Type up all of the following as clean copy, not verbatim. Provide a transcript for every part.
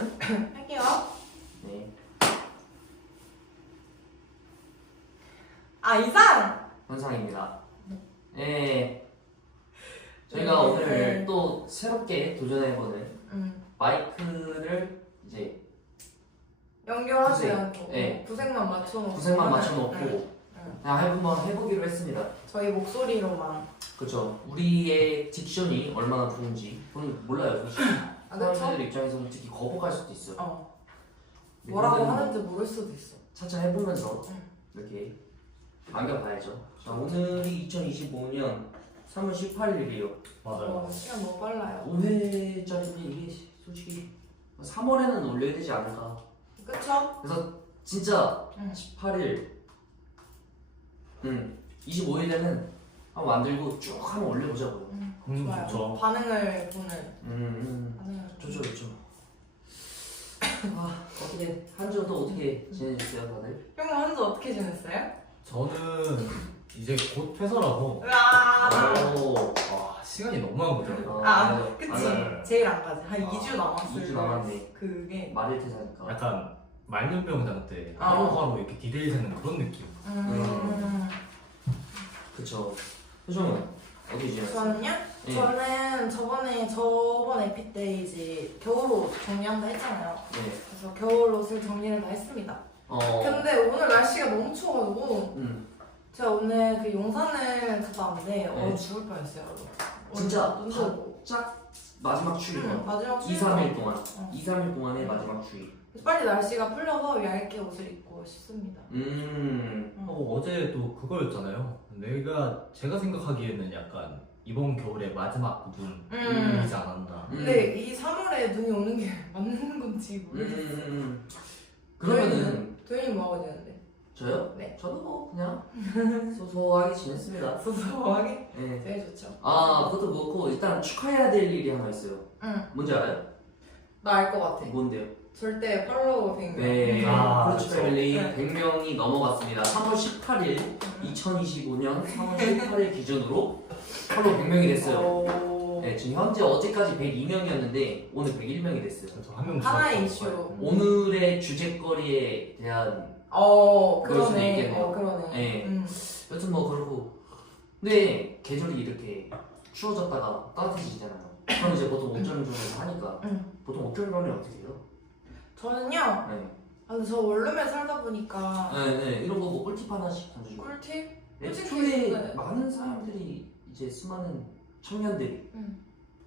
할게요. 네. 아, 이상! 현상입니다. 네. 저희가 오늘 또 새롭게 도전해보는 마이크를 이제 연결하지 않고 네. 구색만 맞춰놓고 구색만 맞춰놓고 네. 그냥 한번 해보기로 했습니다. 저희 목소리로만. 그렇죠. 우리의 딕션이 얼마나 좋은지 몰라요. 솔직히. 아, 그쵸? 사람들 입장에서는 특히 거부할 수도 있어요. 뭐라고 이거는 하는지 모를 수도 있어. 차차 해보면서 응. 이렇게 남겨봐야죠. 자, 오늘이 2025년 3월 18일이에요. 맞아요. 시간 너무 빨라요. 5회짜리인데 이게 솔직히 3월에는 올려야 되지 않을까. 그쵸? 그래서 진짜 응. 18일 25일에는 한번 만들고 쭉 한번 올려보자고요. 좋아요. 좋죠. 반응을 보는. 반응을 좋죠. 아, 어떻게 한 주도 어떻게 지내셨어요 다들? 형은 한주 어떻게 지냈어요? 저는 이제 곧 퇴사라서 으아. 오. 와 시간이 너무 안 가죠. 아, 그치. 맞아요. 제일 안 가지. 한 2주 남았어요. 2주 남았네. 그게. 말일 퇴사니까. 약간 말년병장 때 아. 하루하루 이렇게 디데이 세는 그런 느낌. 그쵸. 표정은 어떻게 지냈어요? 저는요? 네. 저는 저번 에피 때 이제 겨울옷 정리한다 했잖아요. 네. 그래서 겨울옷을 정리를 다 했습니다. 근데 오늘 날씨가 너무 추워가지고 제가 오늘 그 용산을 갔다 왔는데 네. 죽을 뻔했어요. 여러분. 진짜 눈도 오고. 바짝 마지막 추위가 마지막 2, 추위가 3일 동안 어. 2, 3일 동안의 마지막 추위. 빨리 날씨가 풀려서 얇게 옷을 입고 싶습니다. 어제도 그거였잖아요. 제가 생각하기에는 약간 이번 겨울의 마지막 눈이지 않았나. 근데 이 3월에 눈이 오는 게 맞는 건지 모르겠어요. 그러면은 도현이 뭐 하고 지냈는데? 저요? 네. 저도 뭐 그냥 소소하게 지냈습니다. 소소하게? 네. 제일 좋죠. 아, 그것도 그렇고 일단 축하해야 될 일이 하나 있어요. 뭔지 알아요? 나 알 것 같아. 뭔데요? 절대 팔로우 100명. 네, 프로츠 그쵸. 패밀리 네. 100명이 넘어갔습니다. 3월 18일, 2025년 3월 18일 기준으로 팔로우 100명이 됐어요. 네, 지금 현재 어제까지 102명이었는데 오늘 101명이 됐어요. 그래서 한명 하나의 이슈로. 오늘의 주제거리에 대한 그럴 수도 그러네. 있겠네요. 그러네. 네. 여튼 뭐 그렇고 근데 계절이 이렇게 추워졌다가 따뜻해지잖아요. 그럼 이제 보통 옷장 중에서 하니까 보통 옷장 전에 어떻게 해요? 저는요. 네. 근데 저 원룸에 살다 보니까 네, 이런 거 뭐 꿀팁 하나씩 던져주고. 꿀팁? 애초에 네. 많은 사람들이 이제 수많은 청년들이 응.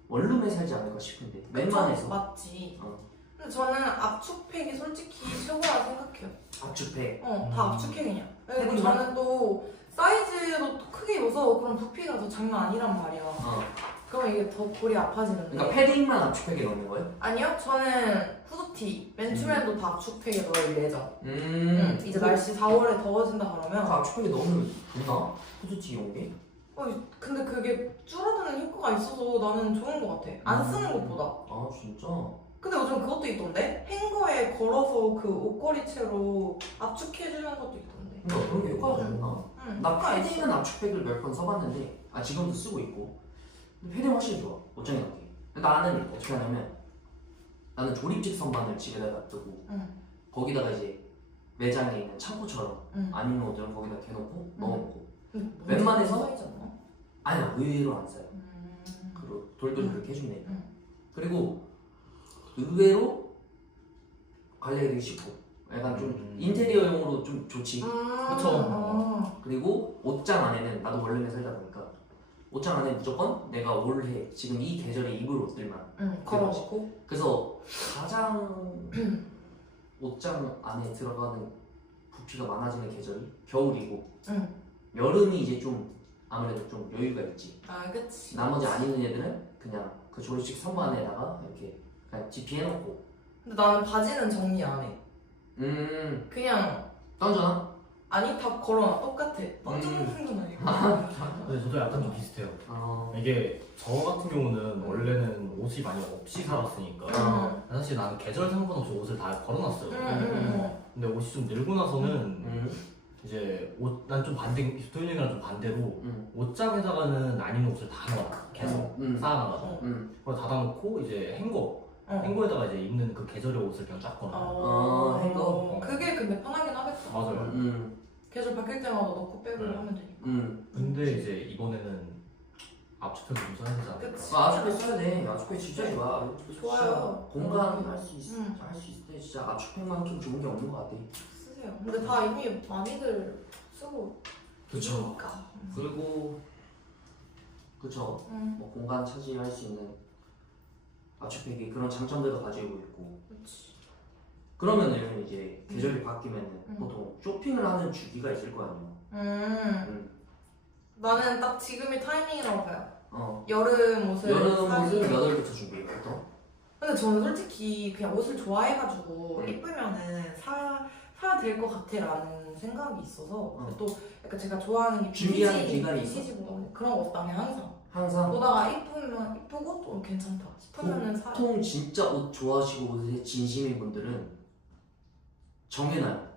원룸에 살지 않을까 싶은데 웬만해서 맞지. 어. 근데 저는 압축팩이 솔직히 최고라 생각해요. 압축팩. 다 압축팩이냐. 그리고 팩이만? 저는 또 사이즈도 또 크게 입어서 그런 부피가 더 장난 아니란 말이야. 그럼 이게 더 골이 아파지는데. 그러니까 패딩만 압축팩에 넣는 거예요? 아니요, 저는 후드티, 맨투맨도 다 압축팩에 넣을 예정. 이제 그거- 날씨 4월에 더워진다 그 그러면. 압축팩에 넣으면 좋나? 후드티 용게? 근데 그게 줄어드는 효과가 있어서 나는 좋은 것 같아. 안 쓰는 것보다. 아 진짜? 근데 요즘 그것도 있던데? 행거에 걸어서 그 옷걸이 채로 압축해주는 것도 있던데. 그러니까 그런 게 효과가 좋나? 나 효과가 있어. 패딩은 압축팩을 몇 번 써봤는데 지금도 쓰고 있고 근데 패딩 훨씬 좋아 옷장에 넣기. 나는 어떻게 하냐면 나는 조립식 선반을 집에다 놔두고 거기다가 이제 매장에 있는 창고처럼 안 입는 옷들은 거기다 대놓고 넣어놓고 웬만해서? 사이즈 않나? 아니야 의외로 안 써요. 그리고 돌돌이 그렇게 해주네. 그리고 의외로 관리가 되게 쉽고 약간 좀 인테리어용으로 좀 좋지. 그쵸. 그리고 옷장 안에는 나도 원룸에 살다 보니까 옷장 안에 무조건 내가 올해 지금 이 계절에 입을 옷들만 걸어놓고. 그래서 가장 옷장 안에 들어가는 부피가 많아지는 계절이 겨울이고 여름이 이제 좀 아무래도 좀 여유가 있지. 그치. 나머지 안 입는 애들은 그냥 그 조립식 선반에다가 이렇게 그냥 집비해놓고 근데 나는 바지는 정리 안 해. 그냥 던져놔? 아니 다 걸어놔. 똑같아. 던져놓는 건 아니고. 근데 저도 약간 좀 비슷해요. 어. 이게 저 같은 경우는 원래는 옷이 많이 없이 살았으니까 사실 나는 계절 상관없이 옷을 다 걸어놨어요. 근데 옷이 좀 늘고 나서는 이제 난 좀 도현이랑 좀 반대로 옷장에다가는 안 입는 옷을 다 넣어. 계속 쌓아놔가지고 그걸 닫아놓고 이제 행거 행거에다가 이제 입는 그 계절의 옷을 그냥 쫙 꺼놔. 행거. 그게 근데 편하긴 하겠다. 맞아요. 계절 바뀔 때마다 넣고 빼고 하면 되니까. 근데 이제 이번에는 압축팩을 좀 써야 되지 않을까. 그치. 압축팩 써야 돼. 압축팩 진짜 좋아. 좋아요. 공간 할 수 있을 때 진짜 압축팩만큼 좋은 게 없는 것 같아. 쓰세요. 근데 다 이미 많이들 쓰고 그쵸. 있으니까. 그리고 그쵸. 뭐 공간 차지할 수 있는 압축팩이 그런 장점들도 가지고 있고. 그치. 그러면은 이제 계절이 바뀌면은 보통 쇼핑을 하는 주기가 있을 거 아니에요. 나는 딱 지금이 타이밍이라고 봐요. 여름 옷은 사기. 몇 월부터 준비해 보통? 근데 저는 솔직히 그냥 옷을 좋아해가지고 이쁘면은 사야 될 것 같아라는 생각이 있어서 또 약간 제가 좋아하는 게 준비하는 기간이 빈티지 뭐 그런 거 없다 그냥 항상 보다가 이쁘면 이쁘고 또 괜찮다 싶으면은 사요. 보통 진짜 옷 좋아하시고 옷에 진심인 분들은 정해놔요.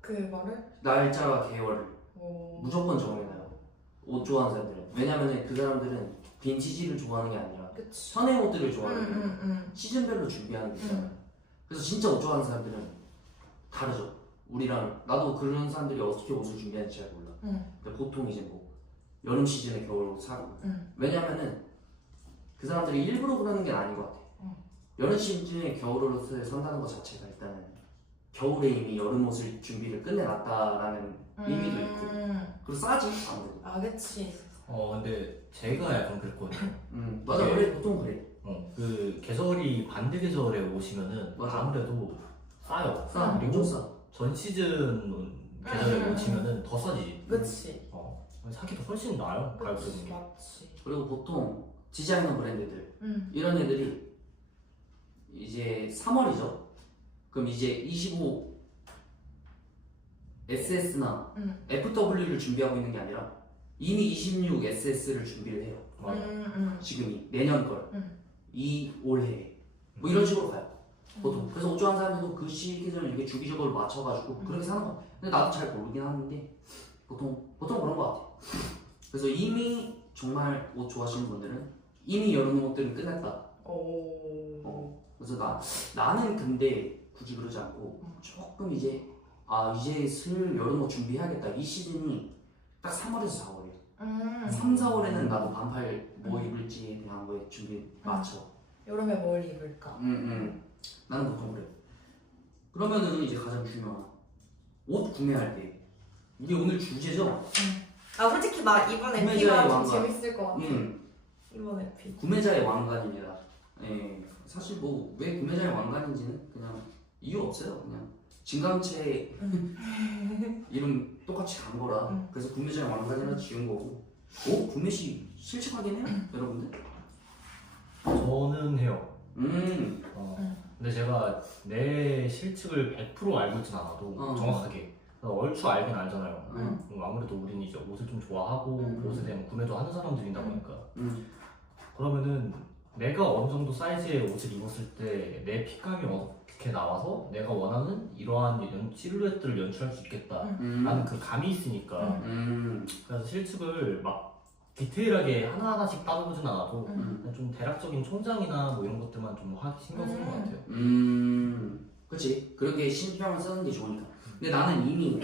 그 말을? 날짜와 계절을 무조건 정해놔요. 옷 좋아하는 사람들은. 왜냐면은 그 사람들은 빈티지를 좋아하는 게 아니라 그치. 현행 옷들을 좋아하는 거예요. 시즌별로 준비하는 게 있잖아요. 그래서 진짜 옷 좋아하는 사람들은 다르죠. 우리랑 나도 그런 사람들이 어떻게 옷을 준비하는지 잘 몰라. 근데 보통 이제 뭐 여름 시즌에 겨울 옷 사고. 왜냐면은 그 사람들이 일부러 그러는 게 아닌 것 같아. 여름 시즌에 겨울 옷을 산다는 것 자체가 일단은 겨울에 이미 여름 옷을 준비를 끝내놨다라는 의미도 있고. 그리고 싸지 아무래도. 아 그치. 근데 제가 약간 그랬거든요. 맞아. 그래 보통 그래. 그 계절이 반대 계절에 오시면은 맞아. 아무래도 싸요. 싸. 그리고 싸. 전 시즌 계절에 오시면은 더 싸지. 그치. 사기도 훨씬 나아요. 가격적인 게. 맞지. 그리고 보통 디자이너 브랜드들 이런 애들이 이제 3월이죠. 그럼 이제 25 SS나 FW를 준비하고 있는 게 아니라 이미 26 SS를 준비를 해요. 지금이 내년 걸, 이 올해 뭐 이런 식으로 가요. 보통. 그래서 옷 좋아하는 사람들도 그 시기를 이렇게 주기적으로 맞춰가지고 그렇게 사는 거. 근데 나도 잘 모르긴 하는데 보통 그런 거 같아. 그래서 이미 정말 옷 좋아하시는 분들은 이미 여름 옷들은 끝냈다. 그래서 나는 근데 굳이 그러지 않고 조금 이제 이제 슬 여름 옷 준비해야겠다. 이 시즌이 딱 3월에서 4월이에요. 3, 4월에는 나도 반팔 뭐 입을지에 대한 거에 준비 맞춰. 여름에 뭘 입을까? 나는 보통 그래. 그러면은 이제 가장 중요한 옷 구매할 때 이게 오늘 주제죠? 아 솔직히 나 이번 구매자의 에피가 좀 왕관. 재밌을 것 같아. 이번 에피. 구매자의 왕관입니다. 예, 사실 뭐 왜 구매자의 왕관인지는 그냥 이유 없어요. 그냥 진감체 이름 똑같이 간 거라. 그래서 구매자의 왕관이라 지은 거고. 구매 시 실측 확인해요, 여러분들? 저는 해요. 근데 제가 내 실측을 100% 알고 있진 않아도 정확하게 얼추 알긴 알잖아요. 아무래도 우리는 이제 옷을 좀 좋아하고 옷에 대한 구매도 하는 사람들이다 보니까 그러면은 내가 어느 정도 사이즈의 옷을 입었을 때 내 핏감이 어떻게 나와서 내가 원하는 이러한 실루엣들을 연출할 수 있겠다 라는 그 감이 있으니까 그래서 실측을 막 디테일하게 하나하나씩 따져보진 않아도 그냥 좀 대략적인 총장이나 뭐 이런 것들만 좀 신경 쓰는 것 같아요. 그치. 그렇게 신경을 쓰는 게 좋으니까. 근데 나는 이미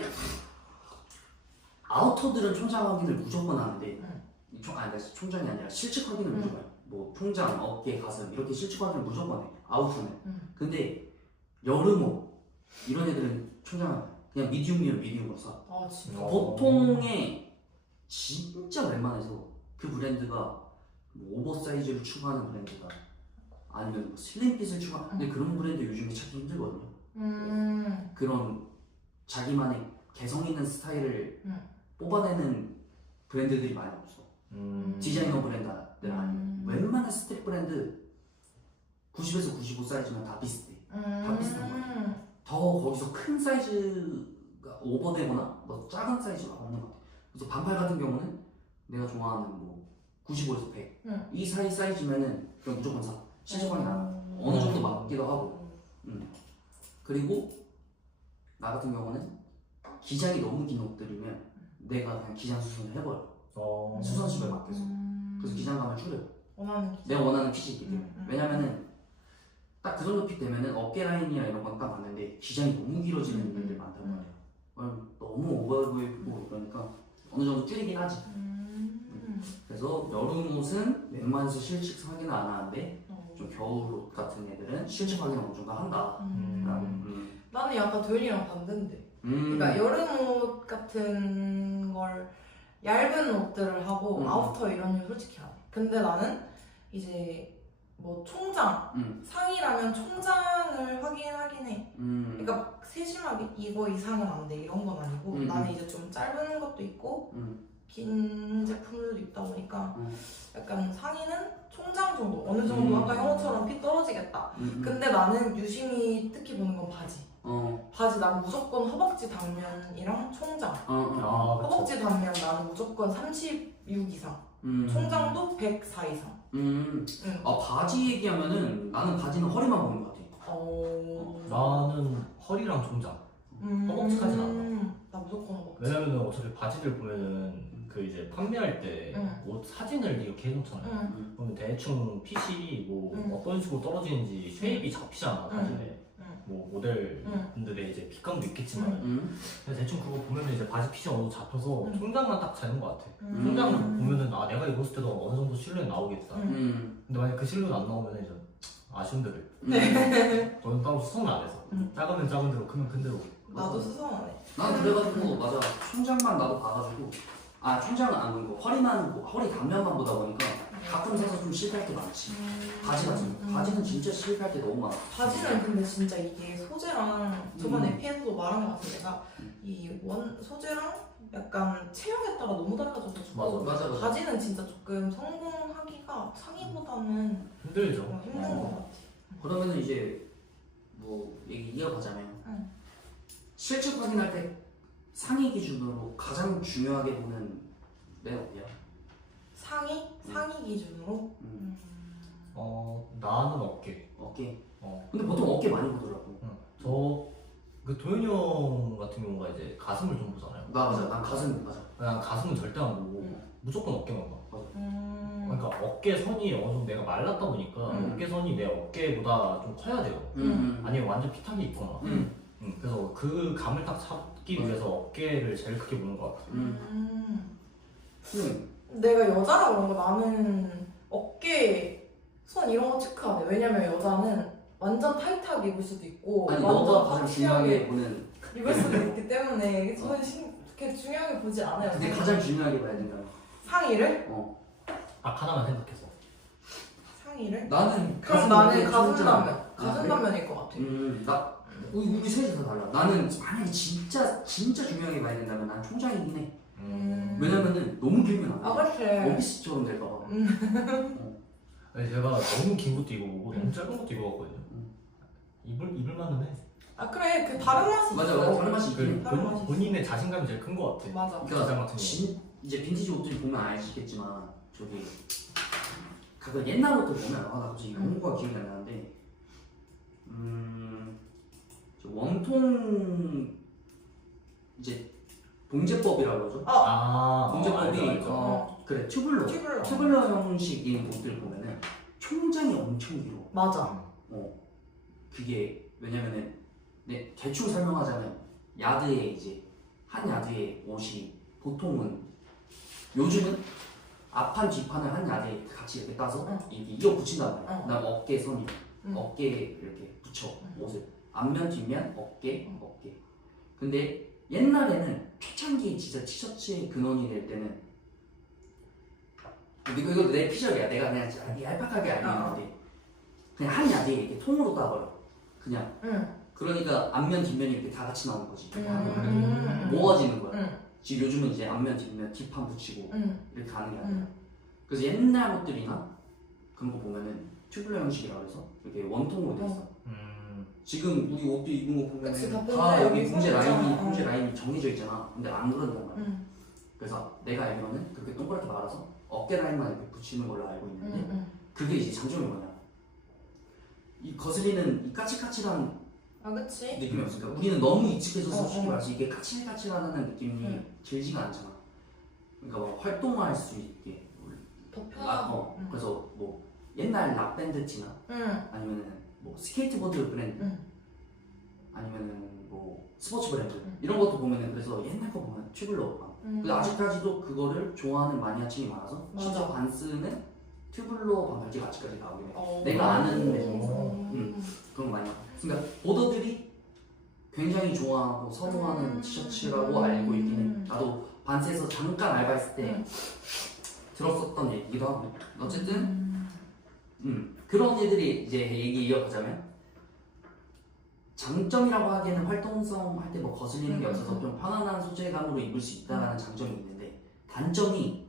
아우터들은 총장 확인을 무조건 하는데 총장이 아니라 실측 확인을 무조건 해. 뭐 총장, 어깨, 가슴 이렇게 실측 확인을 무조건 해. 아우터는. 근데 여름옷 이런 애들은 총장 그냥 미디움이면 미디움으로 사. 진짜? 보통의 진짜 웬만해서 그 브랜드가 뭐 오버사이즈를 추구하는 브랜드가 아니면 뭐 슬림핏을 추구하는 근데 그런 브랜드 요즘에 찾기 힘들거든요. 그런 자기만의 개성 있는 스타일을 뽑아내는 브랜드들이 많이 없어. 디자이너 브랜드들 아니면 웬만한 스트릿 브랜드 90에서 95 사이즈면 다 비슷해. 다 비슷한 거야. 더 거기서 큰 사이즈가 오버되거나 뭐 작은 사이즈가 없는 것 같아. 그래서 반팔 같은 경우는 내가 좋아하는 뭐 95에서 100 이 사이 사이즈면은 그냥 무조건 사. 실적관이 나. 어느 정도 맞기도 하고. 그리고 나 같은 경우는 기장이 너무 긴 옷들이면 내가 그냥 기장 수선을 해버려. 수선집에 맡겨서. 그래서 기장감을 줄여요. 내가 원하는 핏이 있기 때문에. 왜냐면은 딱 그 정도 핏 되면은 어깨 라인이나 이런 건 딱 맞는데 기장이 너무 길어지는 분들 많단 말이에요. 너무 오버해 보이고 그러니까 어느 정도 줄이긴 하지. 그래서 여름 옷은 웬만해서 실측 확인을 안 하는데 좀 겨울 옷 같은 애들은 실측 확인을 어느 정도 한다. 나는 약간 도현이랑 반대인데. 그러니까 여름 옷 같은 걸 얇은 옷들을 하고 아우터 이런 거 솔직히 안 해. 근데 나는 이제 뭐 총장, 상의라면 총장을 확인하긴 해. 그러니까 막 세심하게 이거 이상은 안 돼 이런 건 아니고 나는 이제 좀 짧은 것도 있고 긴 제품들도 있다 보니까 약간 상의는 총장 정도 어느 정도 아까 형처럼 핏 떨어지겠다. 근데 나는 유심히 특히 보는 건 바지. 바지 난 무조건 허벅지 단면이랑 총장. 허벅지 단면 나는 무조건 36 이상. 총장도 104 이상. 아 바지 얘기하면은 나는 바지는 허리만 보는 것 같아. 나는 허리랑 총장. 허벅지까지는 않아. 나 무조건 허벅지. 왜냐면은 어차피 바지들 보면은 그 이제 판매할 때 옷 사진을 이렇게 해놓잖아요. 그러면 대충 핏이 뭐 어떤 식으로 떨어지는지 쉐입이 잡히잖아 사진에. 뭐 모델 분들의 이제 핏감도 있겠지만 그래서 대충 그거 보면은 이제 바지 핏이 어느 정도 잡혀서 총장만 딱 되는 것 같아. 총장을 보면은 아 내가 입었을 때도 어느 정도 실루엣 나오겠다. 근데 만약 그 실루엣 안 나오면은 이제 아쉬운 대로. 저는 따로 수성을 안 해서 작으면 작은 대로 크면 큰 대로. 나도 수성 안 해. 난 그래가지고 맞아 총장만 나도 봐가지고 총장은 안 보고 허리만 허리 단면만 보다 보니까 가끔 사서 좀 실패할 때 많지. 바지 같은 거 바지는 진짜 실패할 때 너무 많아. 바지는 근데 진짜 이게 소재랑 저번에 에피에서도 말한 것 같아. 내가 이 소재랑 약간 체형에 따라 너무 달라져가지고 맞아. 바지는 진짜 조금 성공하기가 상의보다는 힘들죠. 힘든 것 같아. 그러면은 이제 뭐 얘기 이어가자면 실측 확인할 때 상의 기준으로 가장 중요하게 보는 내 어디야? 상의 기준으로? 나는 어깨. 어깨. 근데 보통 어깨 많이 보더라고. 그 도현이 형 같은 경우가 이제 가슴을 좀 보잖아요. 맞아. 난 가슴 맞아. 난 가슴은 절대 안 보고 무조건 어깨만 봐. 그러니까 어깨 선이 어느 정도 내가 말랐다 보니까 어깨 선이 내 어깨보다 좀 커야 돼요. 아니면 완전 핏하게 있거나. 그래서 그 감을 딱 잡기 위해서 어깨를 제일 크게 보는 것 같아. 내가 여자라 그런 거 나는 어깨 선 이런 거 체크 안 해. 왜냐면 여자는 완전 타이트하게 입을 수도 있고 아니 완전 너가 가장 박시하게 중요하게 보는 입을 수도 있기 때문에 저는 그렇게 중요하게 보지 않아요. 근데 가장 중요하게 봐야 된다. 상의를? 딱 하나만 생각해서. 상의를? 나는 그럼 나는 가슴 진짜- 가슴 단면일 것 같아. 나 우리 셋이 다 달라. 나는 만약에 진짜 중요하게 봐야 된다면 난 총장이긴 해. 왜냐면은 너무 길면 안 돼. 그렇지. 오피스처럼 될까 봐. 아니, 제가 너무 긴 것도 입어보고 너무 짧은 것도 입어봤거든요. 입을만은 해. 그래 그 다른 맛이 맞아, 있어. 다른 맛이 있긴 해. 다른 맛이 있어. 본인의 자신감이 제일 큰 것 같아. 맞아. 기장 같은 경우. 이제 빈티지 옷들 보면 알겠지만 저기 가끔 옛날 옷들 보면 나 갑자기 용어가 기억이 안 나는데 저 원통 이제 봉제법이라고 그러죠. 봉제법이 알죠. 그래 튜블러 형식의 옷들 보면은 총장이 엄청 길어. 맞아. 그게 왜냐면은 대충 설명하자면 야드에 이제 한 야드의 옷이 보통은 요즘은 앞판 뒷판을 한 야드에 같이 이렇게 따서 이렇게 이어 붙인단 말이야. 그다음 어깨 선이 어깨에 이렇게 붙여 옷을 앞면 뒷면 어깨. 근데 옛날에는 초창기 진짜 티셔츠의 근원이 될 때는 이거 내 피셜이야. 내가 그냥 얄팍하게 알겠는데 그냥 한 야드에 이렇게 통으로 따버려. 그냥. 그러니까 앞면 뒷면이 이렇게 다 같이 나오는 거지. 모아지는 거야. 지금 요즘은 이제 앞면 뒷면 뒷판 붙이고 이렇게 가는 게 아니라. 그래서 옛날 옷들이나 그런 거 보면은 튜블러 형식이라고 해서 이렇게 원통으로 돼 있어. 지금 우리 옷도 입은 거 보면은 다 여기 봉제 라인이 정해져 있잖아. 근데 안 그런단 말이야. 그래서 내가 알기로는 그렇게 동그랗게 말아서 어깨 라인만 이렇게 붙이는 걸로 알고 있는데 그게 이제 장점이 뭐냐? 이 거슬리는 이 까칠까칠한 그치. 느낌이 없으니까 우리는 너무 익숙해져서 솔직히 말해서 이게 까칠까칠하다는 느낌이 들지가 않잖아. 그러니까 뭐 활동할 수 있게 더 편하고. 그래서 뭐 옛날 락밴드 티나 아니면은 뭐 스케이트보드 브랜드 응. 아니면은 뭐 스포츠 브랜드 이런 것도 보면은 그래서 옛날 거 보면 튜블러 근데 아직까지도 그거를 좋아하는 마니아층이 많아서 맞아. 심지어 반스는 튜블러 반팔티가 아직까지 나오긴 해. 어. 내가 아는 데 중에서 그런 거 많이 나와. 그러니까 보더들이 굉장히 좋아하고 선호하는 티셔츠라고 알고 있긴 해. 나도 반스에서 잠깐 알바했을 때 들었었던 얘기기도 하고 어쨌든 그런 애들이 이제 얘기 이어가자면 장점이라고 하기에는 활동성 할 때 뭐 거슬리는 게 없어서 좀 편안한 소재감으로 입을 수 있다는 장점이 있는데 단점이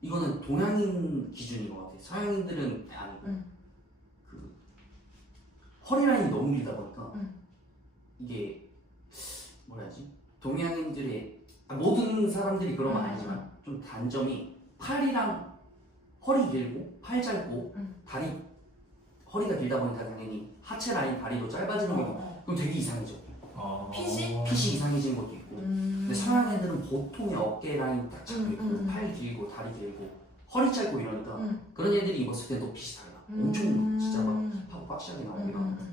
이거는 동양인 기준인 것 같아. 서양인들은 아니고 그 허리 라인이 너무 길다 보니까 이게 뭐라 해야지? 동양인들의 모든 사람들이 그런 건 아니지만 좀 단점이 팔이랑 허리 길고 팔 짧고 다리 허리가 길다 보니까 당연히 하체 라인 다리도 짧아지는 게 그럼 되게 이상해져. 핏이? 핏이 이상해진 것도 있고. 근데 서양 애들은 보통의 어깨 라인 딱 잡고 있고 팔 길고 다리 길고 허리 짧고 이러니까 그런 애들이 입었을 때도 핏이 달라. 엄청 진짜 막 파고 빡시하게 나오고 이러니까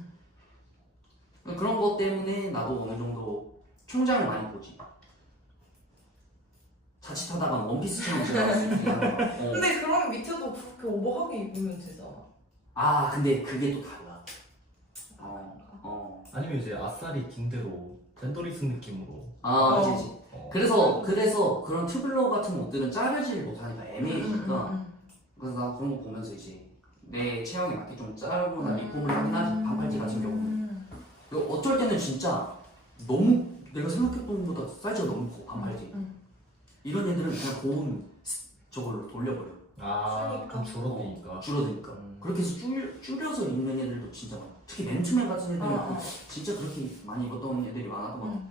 그런 것 때문에 나도 어느 정도 총장을 많이 보지. 자칫하다가 원피스처럼 지나갈 수 있게 하는 거. 근데 그럼 밑에도 그렇게 오버하게 입으면 되잖아. 아 근데 그게 또 달라. 아니면 이제 아싸리 딩대로 젠더리스 느낌으로. 그치. 그래서 그런 튜블러 같은 옷들은 짧아지를 못하니까 애매해지니까 그래서 나 그런 거 보면서 이제 내 체형에 맞게 좀 짧거나 리폼을 하긴 하지. 반팔티 같은 경우는 어쩔 때는 진짜 너무 내가 생각했던 것보다 사이즈가 너무 커 반팔티. 이런 애들은 그냥 고운 저걸로 돌려버려. 그럼 줄어드니까. 줄어드니까. 그렇게 해서 줄여서 입는 애들도 진짜 많아. 특히 맨투맨 같은 애들은 진짜 그렇게 많이 입었던 애들이 많았던 것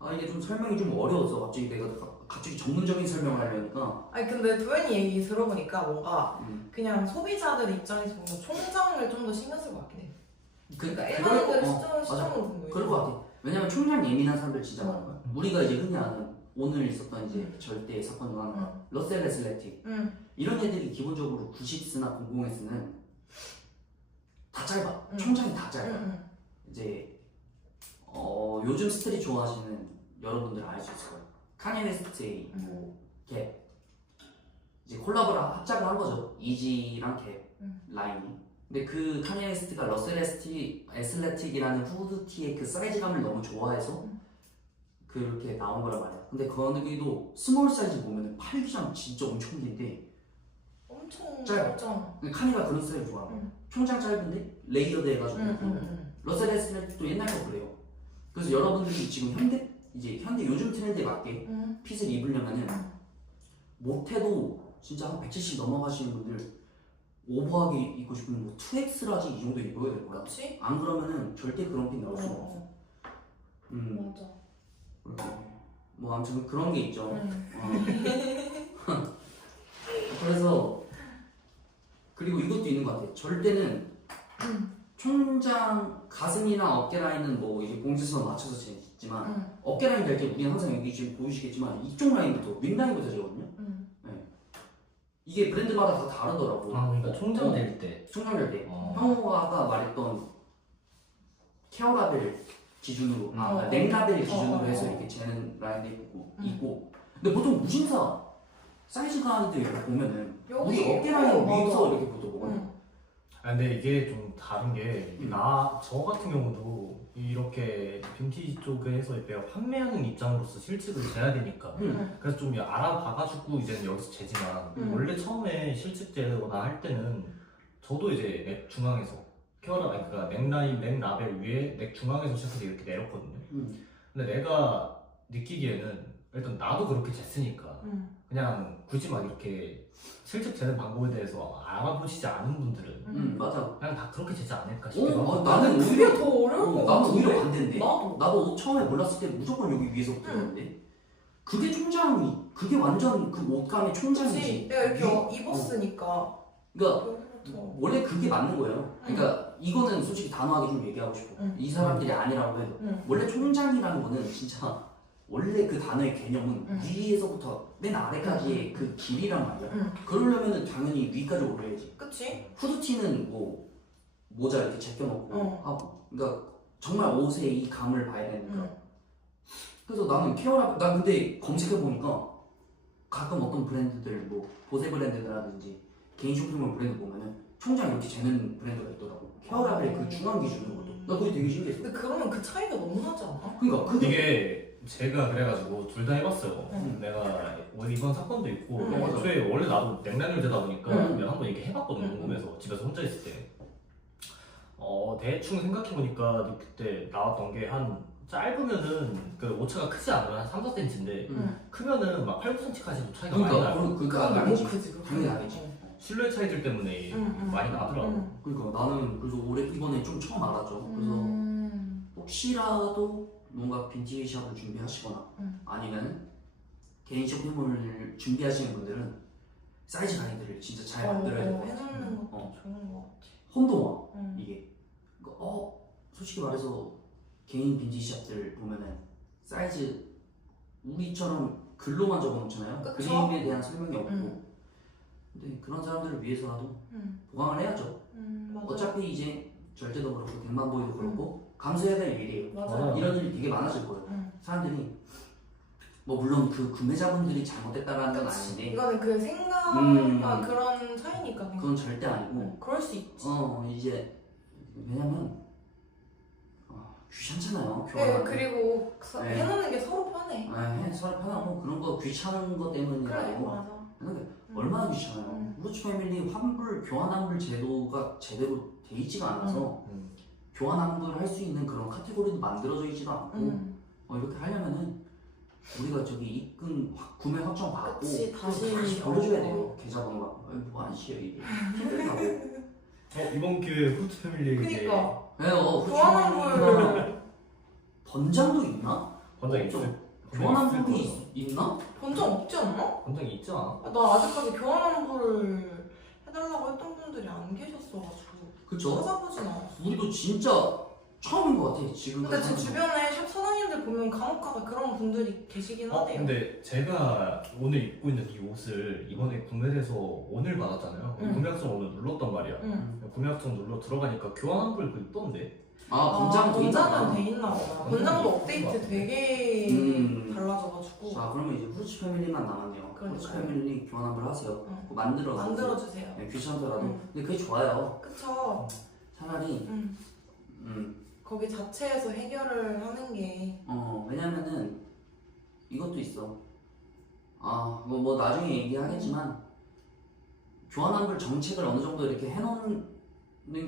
같아. 이게 좀 설명이 좀 어려워서 갑자기 내가 갑자기 전문적인 설명을 하려니까. 아니 근데 도현이 얘기 들어보니까 뭔가 그냥 소비자들 입장에서 보면 총장을 좀 더 신경 쓸 것 같긴 해. 그러니까 일반인들의 시점으로 보면 그럴 것 같아. 왜냐면 총장 예민한 사람들 진짜 많은 거야. 우리가 이제 흔히 아는 오늘 있었던 이제 절대 사건 중 하나가 러셀 레슬레틱 이런 애들이 기본적으로 90S나 00S는 다 짧아. 총장이 다 짧아. 이제 요즘 스트릿 좋아하시는 여러분들은 알 수 있을 거예요. 카니 웨스트의 갭 이제 콜라보를 합작을 한 거죠. 이지랑 갭 라인이. 근데 그 카니 웨스트가 러셀 애슬레틱이라는 후드티의 그 사이즈감을 너무 좋아해서 그렇게 나온 거란 말이야. 근데 그 어느 게도 스몰 사이즈 보면은 팔기장 진짜 엄청 긴데 엄청 짧아. 근데 카니가 그런 스타일 좋아하고 총장 짧은데 레이어드 해가지고 러셀 애슬레틱도 옛날 거 그래요. 그래서 여러분들이 지금 현대 요즘 트렌드에 맞게 핏을 입으려면은 못해도 진짜 한 170 넘어가시는 분들 오버하게 입고 싶으면 뭐 2X라지 이 정도 입어야 될 거야. 그치? 안 그러면은 절대 그런 핏 나올 수가 없어. 맞아. 뭐 아무튼 그런 게 있죠. 그래서 그리고 이것도 있는 것 같아. 절대는 총장 가슴이나 어깨 라인은 뭐 이제 봉지선 맞춰서 재지만 어깨 라인 될 때 우리는 항상 여기 지금 보이시겠지만 이쪽 라인부터 윗 라인부터 재거든요. 네. 이게 브랜드마다 다 다르더라고. 그러니까 총장 될 때. 총장 될 때. 형호가 아까 말했던 케어라벨 기준으로, 넥라벨 기준으로 해서 이렇게 재는 라인도 있고, 근데 보통 무신사 사이즈 가이드 이렇게 보면은 우리 어깨 라인 위에서 이렇게 보더라고요. 근데 이게 좀 다른 게 저 같은 경우도 이렇게 빈티지 쪽에서 내가 판매하는 입장으로서 실측을 재야 되니까 그래서 좀 알아봐가지고 이제는 여기서 재지만 원래 처음에 실측 재거나 할 때는 저도 이제 넥 중앙에서 그러니까 넥 라벨 위에 넥 중앙에서 시작해서 이렇게 내렸거든요. 근데 내가 느끼기에는 일단 나도 그렇게 쟀으니까 그냥 굳이 막 이렇게 실측 재는 방법에 대해서 알아보시지 않은 분들은 맞아. 그냥 다 그렇게 재지 않을까 싶기도 하고. 나는 그게 더 어려울 것 같아. 나는 오히려 반대인데. 나도. 나도 처음에 몰랐을 때 무조건 여기 위에서부터 했는데 그게 총장이 그게 완전 그 옷감의 총장이지. 그치. 내가 이렇게 입었으니까. 그러니까 원래 그게 맞는 거예요. 그러니까 이거는 솔직히 단호하게 좀 얘기하고 싶어. 이 사람들이 아니라고 해도 원래 총장이라는 거는 진짜 원래 그 단어의 개념은 위에서부터 맨 아래까지의 그 길이란 말이야. 그러려면은 당연히 위까지 올려야지. 그치? 후드티는 뭐 모자 이렇게 제껴놓고 하고. 그러니까 정말 옷에 이 감을 봐야 되니까. 그래서 나는 케어라, 난 근데 검색해보니까 가끔 어떤 브랜드들, 뭐 보세 브랜드라든지 개인 쇼핑몰 브랜드 보면은 총장 이렇게 재는 브랜드가 있더라고. 케어라벨 그 중앙 기준으로도. 나 그게 되게 신기했어. 근데 그러면 그 차이가 너무 나지 않아? 그러니까 그게 이게 제가 그래가지고 둘 다 해봤어요. 내가 이번 사건도 있고 애초에 원래 나도 냉난을 되다 보니까 내가 한번 이렇게 해봤거든. 궁금해서 집에서 혼자 있을 때. 대충 생각해보니까 그때 나왔던 게 한 짧으면은 그 오차가 크지 않으면 한 3, 4cm인데 크면은 막 8, 9cm까지도 차이가 많이 나요. 그러니까 나겠지. 당연히 나겠지. 실루엣 차이들 때문에 많이 나더라고. 그러니까 나는 그래서 이번에 좀 처음 알았죠. 그래서 혹시라도 뭔가 빈티지 샵을 준비하시거나 아니면 개인 쇼핑몰을 준비하시는 분들은 사이즈 가이드를 진짜 잘 만들어야 될 것 같아. 해놓는 것도 좋은 것 같아. 혼동화 이게. 그러니까 솔직히 말해서 개인 빈티지 샵들 보면은 사이즈 우리처럼 글로만 적어놓잖아요. 그쵸? 그림에 대한 설명이 없고. 근데 그런 사람들을 위해서라도 보강을 해야죠. 맞아. 어차피 이제 절대도 그렇고 백만보이도 그렇고 감수해야 될 일이에요. 맞아요. 이런 일이 되게 많아질 거예요. 사람들이 뭐 물론 그 구매자분들이 잘못했다라는 건 아닌데 이거는 그 생각과 그런 차이니까. 그건 절대 아니고 그럴 수 있지. 이제 왜냐면 귀찮잖아요. 네, 그리고 네. 해놓는 게 서로 편해. 서로 편하고 그런 거 귀찮은 거 때문이 그래, 아니고 맞아. 얼마나 귀찮아요. 우르츠 패밀리 교환 환불 제도가 제대로 돼 있지가 않아서 교환 환불 할 수 있는 그런 카테고리도 만들어져 있지도 않고 이렇게 하려면은 우리가 저기 입금 구매 확정 받고 그치, 다시 돌려줘야 돼요. 계좌번호가 뭐 하시요 이게 힘들다고. 이번 기회에 후르츠 패밀리 그니까. 교환 환불 번장도 있나? 번장 있죠. 교환 환불이 있나? 본적 없지 않나? 번장이 있지 않아? 나 아직까지 교환 환불을 해달라고 했던 분들이 안 계셨어가지고 그쵸? 찾아보진 않았어. 우리도 진짜 처음인 것 같아 지금. 근데 제 주변에 샵 사장님들 보면 간혹가다 그런 분들이 계시긴 하대요. 근데 제가 오늘 입고 있는 이 옷을 이번에 구매해서 오늘 받았잖아요. 구매약정 오늘 눌렀단 말이야. 구매약정 눌러 들어가니까 교환 환불 그 떴는데. 본장은 돼 있나 보다. 본장도 업데이트 되게 달라져가지고. 자 그러면 이제 후르츠 패밀리만 남았네요. 후르츠 패밀리 교환 환불 하세요. 만들어주세요. 네, 귀찮더라도. 근데 그게 좋아요. 그쵸. 차라리 거기 자체에서 해결을 하는 게. 왜냐면은 이것도 있어. 뭐 나중에 얘기하겠지만 교환 환불 정책을 어느 정도 이렇게 해놓는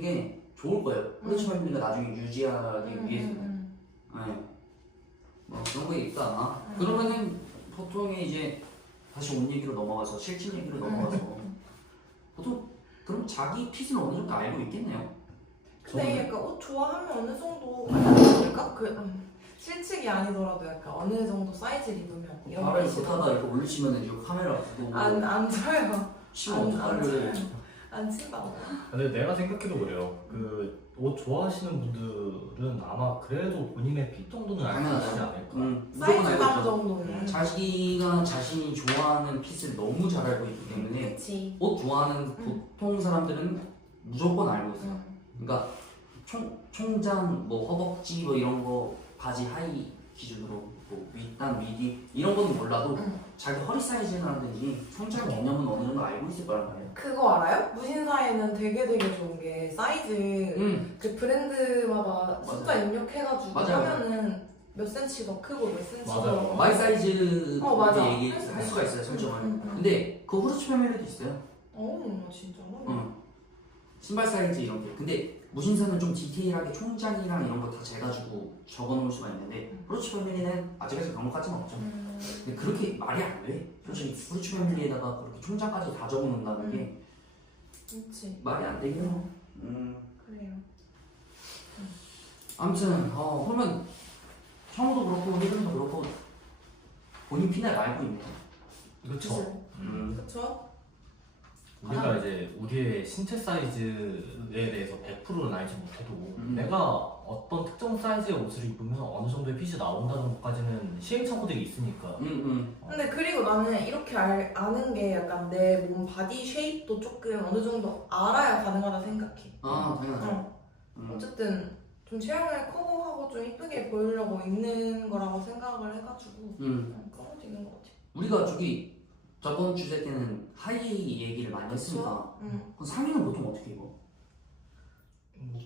게 좋을 거예요. 후르츠 패밀리가 나중에 유지하기 위해서는. 뭐 그런 거 있다. 그러면은 보통의 이제 다시 옷 얘기로 넘어가서 실질 얘기로 넘어가서 보통 그럼 자기 핏은 어느 정도 알고 있겠네요. 근데 약간 옷 좋아하면 어느 정도 알까? 실측이 아니더라도 약간 어느 정도 사이즈를 입으면 이런 발을 걷다가 이렇게 올리시면은 이거 카메라 보고 안 쳐요. 치면 어떡하려고. 안 친다고. 근데 내가 생각해도 그래요. 그 옷 좋아하시는 분들은 아마 그래도 본인의 핏 정도는 알고 계시지 않을까. 사이즈감 정도는. 자기가 자신이 좋아하는 핏을 너무 잘 알고 있기 때문에 그치. 옷 좋아하는 보통 사람들은 무조건 알고 있어요. 그러니까 총장, 뭐 허벅지 뭐 이런 거 바지 하의 기준으로 뭐 윗단, 미디 이런 거는 몰라도 자기 허리 사이즈라든지 성장 개념은 어느 정도 알고 있을 거란 말이에요. 그거 알아요? 무신사에는 되게 좋은 게 사이즈 그 브랜드마다 숫자 입력해가지고 하면은 몇 센치 더 크고 몇 센치 더 마이 사이즈 맞아. 얘기할 수가 있어요, 설정을. 근데 그 후르츠 패밀리도 있어요. 진짜로? 신발 사이즈 이런 게. 근데 무신사는 좀 디테일하게 총장이랑 이런 거 다 재가지고 적어놓을 수가 있는데 후르츠 패밀리는 아직까지 그런 것까지는 없죠. 근데 그렇게 말이 안 돼. 솔직히 후르츠 패밀리에다가 그렇게 총장까지 다 적어놓는다는 게 그치. 말이 안 되긴 해요. 그래요. 아무튼 그러면 형도 그렇고 혜준도 그렇고 본인 피날 알고 있네요. 그렇죠. 그쵸? 우리가 이제 우리의 신체 사이즈에 대해서 100%는 알지 못해도 내가 어떤 특정 사이즈의 옷을 입으면 어느 정도의 핏이 나온다는 것까지는 시행착오들이 있으니까. 근데 그리고 나는 이렇게 아는 게 약간 내 몸 바디 쉐입도 조금 어느 정도 알아야 가능하다 생각해. 당연하죠. 당연하죠. 어쨌든 좀 체형을 커버하고 좀 이쁘게 보이려고 입는 거라고 생각을 해가지고 그런 것도 있는 것 같아. 우리가 저번 주제 때는 하이 얘기를 많이 했으니까 그럼 상의는 보통 어떻게 입어?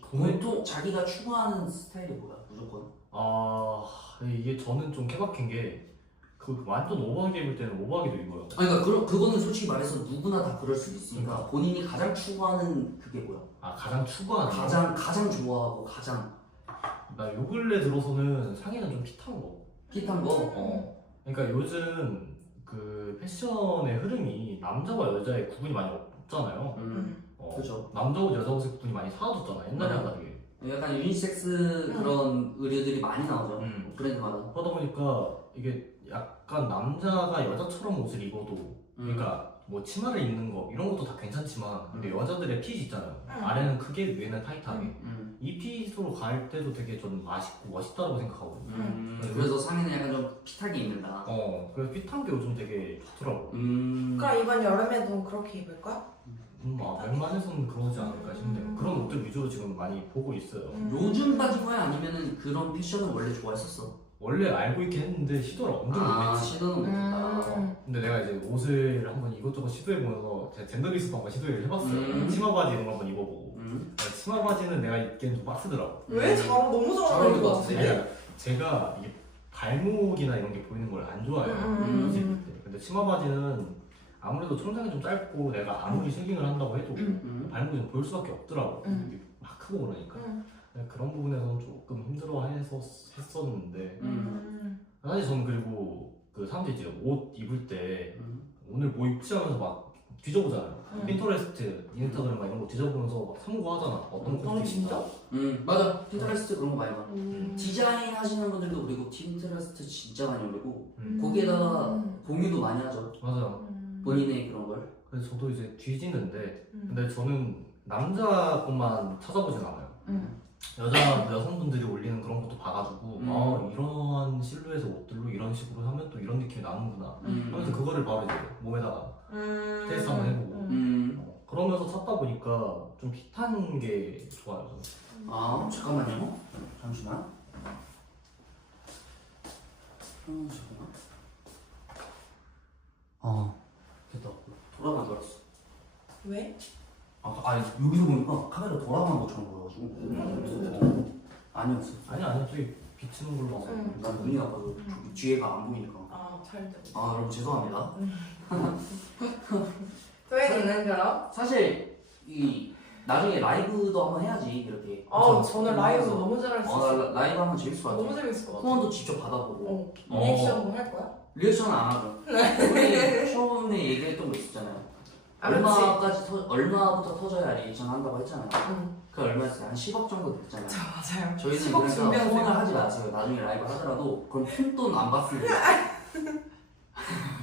보통 자기가 추구하는 스타일이 뭐야? 무조건? 이게 저는 좀 케바케인 게 완전 오버하게 입을 때는 오버하게도 입어요. 그러니까 그거는 솔직히 말해서 누구나 다 그럴 수도 있으니까 본인이 가장 추구하는 그게 뭐야? 가장 추구하는 가장 좋아하고 가장 나 요 근래 들어서는 상의는 좀 핏한 거. 핏한 거? 그러니까 요즘 그 패션의 흐름이 남자와 여자의 구분이 많이 없잖아요. 그렇죠. 남자 옷, 여자 옷의 구분이 많이 사라졌잖아. 옛날이랑 다르게. 약간 유니섹스 그런 의류들이 많이 나오죠. 브랜드마다. 그러다 보니까 이게 약간 남자가 여자처럼 옷을 입어도 그러니까 뭐 치마를 입는 거 이런 것도 다 괜찮지만 근데 여자들의 핏 있잖아요. 아래는 크게 위에는 타이트하게. 이 핏으로 갈 때도 되게 좀 맛있고 멋있다고 생각하거든요. 그래서 상의는 약간 좀 핏하게 입는다. 그래서 핏한 게 요즘 되게 좋더라고. 그럼 이번 여름에도 그렇게 입을 거야? 웬만해서는 그러지 않을까 싶네요. 그런 옷들 위주로 지금 많이 보고 있어요. 요즘 빠진 거야? 아니면은 그런 패션을 원래 좋아했었어? 원래 알고 있긴 했는데 시도를 엄청 못했지. 시도는 못했다. 근데 내가 이제 옷을 한번 이것저것 시도해보면서 제가 젠더 비스트 한번 시도를 해봤어요. 치마 바지 이런 거 한번 입어보고. 치마 바지는 내가 입기엔 좀 빡세더라고. 왜? 너무 잘 어울릴 것 같은데? 제가 이게 발목이나 이런 게 보이는 걸 안 좋아해요. 옷 입을 때. 근데 치마 바지는 아무래도 청장이 좀 짧고 내가 아무리 쉐깅을 한다고 해도 발목이 좀 보일 수밖에 없더라고. 이게 막 크고 그러니까. 그런 부분에서는 조금 힘들어해서 했었는데 사실 저는 그리고 그 사람들이 이제 옷 입을 때 오늘 뭐 입지 하면서 막 뒤져보잖아요. 핀터레스트, 인스타그램 막 이런 거 뒤져보면서 막 참고하잖아. 어떤 거 진짜? 맞아. 핀터레스트 그런 거 많이 봐. 디자인 하시는 분들도 그리고 핀터레스트 진짜 많이 올리고 거기에다가 공유도 많이 하죠. 맞아요. 본인의 그런 걸. 그래서 저도 이제 뒤지는데 근데 저는 남자 것만 찾아보진 않아요. 여성분들이 올리는 그런 것도 봐가지고 이런 실루엣의 옷들로 이런 식으로 하면 또 이런 느낌이 나는구나 하면서 그거를 바로 이제 몸에다가 테스트 한번 해보고 그러면서 찾다 보니까 좀 핏한 게 좋아요. 잠깐만요. 잠시만. 잠깐만. 됐다. 돌아간 줄 알았어. 왜? 여기서 보니까 카메라 돌아간 것처럼 보여가지고. 아니었어. 아니야 저기 비치는 걸로 와서 난 눈이 나빠서 뒤에가 안 보이니까. 잘 돼. 여러분 죄송합니다. 소혜는 그럼? 사실 나중에 라이브도 한번 해야지 이렇게. 저는 라이브 너무 잘할 수 있어. 라이브 하면 재밌을 것 같아. 너무 재밌을 것 같아. 후원도 직접 받아보고. 리액션도 할 거야? 리액션은 안 하죠. 우리 처음에 얘기했던 거 있었잖아요. 얼마부터 터져야 리액션 한다고 했잖아요. 그 얼마였어요? 한 10억 정도 됐잖아요. 맞아요. 저희는 10억 그러니까 준비하세요. 후원을 하지 마세요. 나중에 라이브 하더라도 그럼 푼돈 안 받습니다.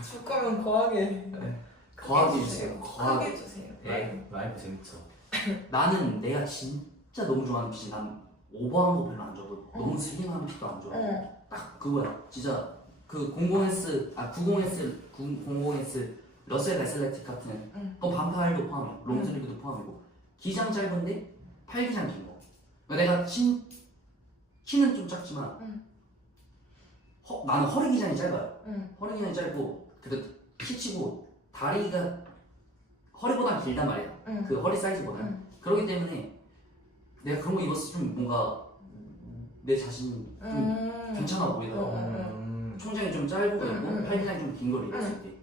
줄 거면 거하게. 거하게 해주세요. 거하게 해주세요. 라이브 재밌죠. 나는 내가 진짜 너무 좋아하는 핏이 난 오버한 거 별로 안 좋아하고 너무 슬림한 핏도 안 좋아. 딱 그거야. 진짜 그 00S 00S 러셀 에슬레틱 같은 반팔도 포함이야. 롱슬리브도 포함이고 기장 짧은데 팔기장 긴 거. 그러니까 내가 키는 좀 작지만 나는 허리 기장이 짧아요. 허리 기장이 짧고 그래도 키치고 다리가 허리보다 길단 말이야. 그 허리 사이즈보다. 그렇기 때문에 내가 그런 거 입었을 때 좀 뭔가 내 자신이 좀 괜찮아 보이더라고. 총장이 좀 짧고 팔기장이 좀 긴 걸 입었을 때.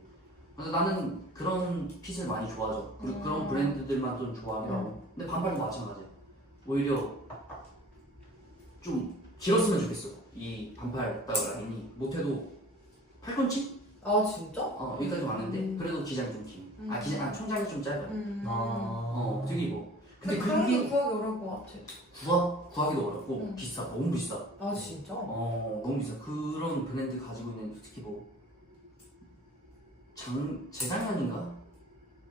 그래서 나는 그런 핏을 많이 좋아하죠. 그리고 그런 브랜드들만 좀 좋아하기도 하고. 근데 반팔도 마찬가지야. 오히려 좀 길었으면 좋겠어. 이 반팔 라인이 못해도 팔꿈치? 진짜? 여기까지 왔는데 그래도 기장이 좀 긴. 총장이 좀 짧아요. 되게 입어. 근데 그런 게 구하기 어려울 것 같아. 구하기도 어렵고 비싸. 너무 비싸. 진짜? 너무 비싸. 그런 브랜드 가지고 있는 특히 재작년인가?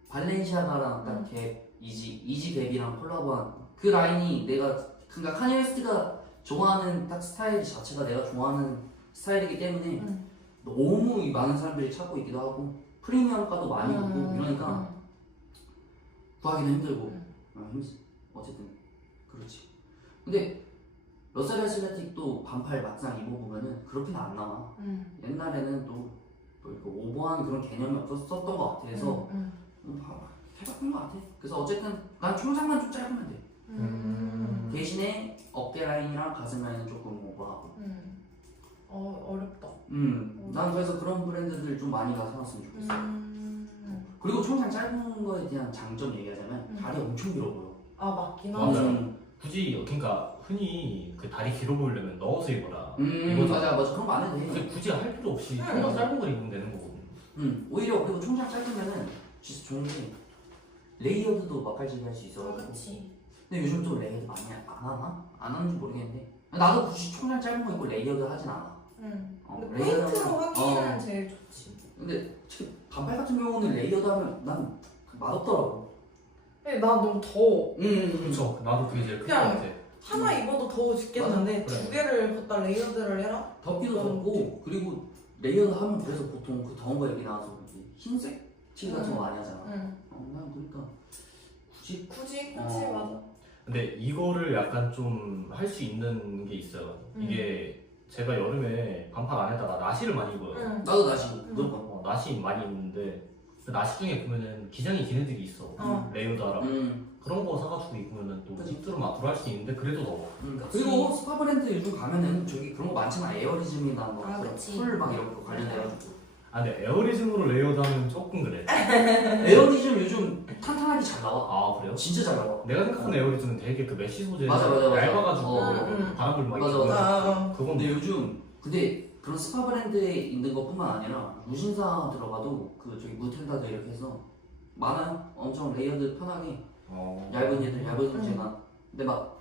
발렌시아가랑 딱 갭, 이지 갭이랑 콜라보한 그 라인이 그러니까 카니 웨스트가 좋아하는 딱 스타일 자체가 내가 좋아하는 스타일이기 때문에 너무 많은 사람들이 찾고 있기도 하고 프리미엄가도 많이 오고 이러니까 구하기도 힘들고 힘들어. 어쨌든 근데 러셀 애슬레틱도 반팔 막상 입어보면은 그렇게는 안 나와. 옛날에는 또 이렇게 오버한 그런 개념이 없었던 것 같아서 해봤던 것 같아. 그래서 어쨌든 난 총상만 좀 짧으면 돼. 대신에 어깨 라인이랑 가슴 라인은 조금 오버하고. 어렵다. 난 그래서 그런 브랜드들 좀 많이 가서 사봤으면 좋겠어. 그리고 총상 짧은 거에 대한 장점 얘기하자면 다리 엄청 길어 보여. 아 맞긴 맞아. 하지. 굳이 그러니까 흔히 그 다리 길어 보이려면 넣어서 입어라. 맞아 그런 거 안 해도 돼. 근데 굳이 할 필요 없이 총상 짧은 걸 입으면 되는 거거든. 오히려 그리고 총상 짧으면은 진짜 좋은 게 레이어드도 맛깔지게 할 수 있어가지고. 그렇지. 근데 요즘 좀 레이어드 많이 안 하나? 안 하는지 모르겠는데 나도 굳이 총상 짧은 거 입고 레이어드 하진 않아. 근데 포인트로 하기에는 제일 좋지. 근데 지금 반팔 같은 경우는 레이어드 하면 난 맛없더라고. 근데 나 너무 더워. 그렇죠. 나도 그게 제일 큰것 그냥 같아. 하나 입어도 더워 죽겠는데 맞아, 그래. 두 개를 갖다 레이어드를 해라? 덥기도 덥고 그리고 레이어드 하면 그래서 보통 그 더운 거 얘기 나와서 그렇지 흰색 티 같은 거 많이 하잖아. 난 그러니까 굳이 그치 어. 맞아. 근데 이거를 약간 좀 할 수 있는 게 있어요. 이게 제가 여름에 반팔 안에다가 나시를 많이 입어요. 나도 다시 무조건. 나시 많이 입는데 그 나시 중에 보면은 기장이 긴 애들이 있어. 레이어드 하라고. 그런 거 사가지고 입으면은 또 그치. 힙스로 앞으로 할 수 있는데 그래도 더워. 그리고 스파 브랜드 요즘 가면은 저기 그런 거 많잖아. 에어리즘이나 뭐 아, 그런 그치. 풀막 이런 거 관련돼가지고. 아 근데 에어리즘으로 레이어드 하면 조금 그래. 에어리즘 요즘 탄탄하게 잘 나와. 아 그래요? 진짜 잘 나와. 내가 생각하는 에어리즘은 되게 그 메쉬 소재 맞아. 얇아가지고 바람을 막 맞아. 입고 그건 근데 요즘 그런 스파 브랜드에 있는 것뿐만 아니라 무신사 들어가도 그 저기 무텐다도 이렇게 해서 많아요. 엄청 레이어드 편하게 얇은 얘들 얇은 소재가. 근데 막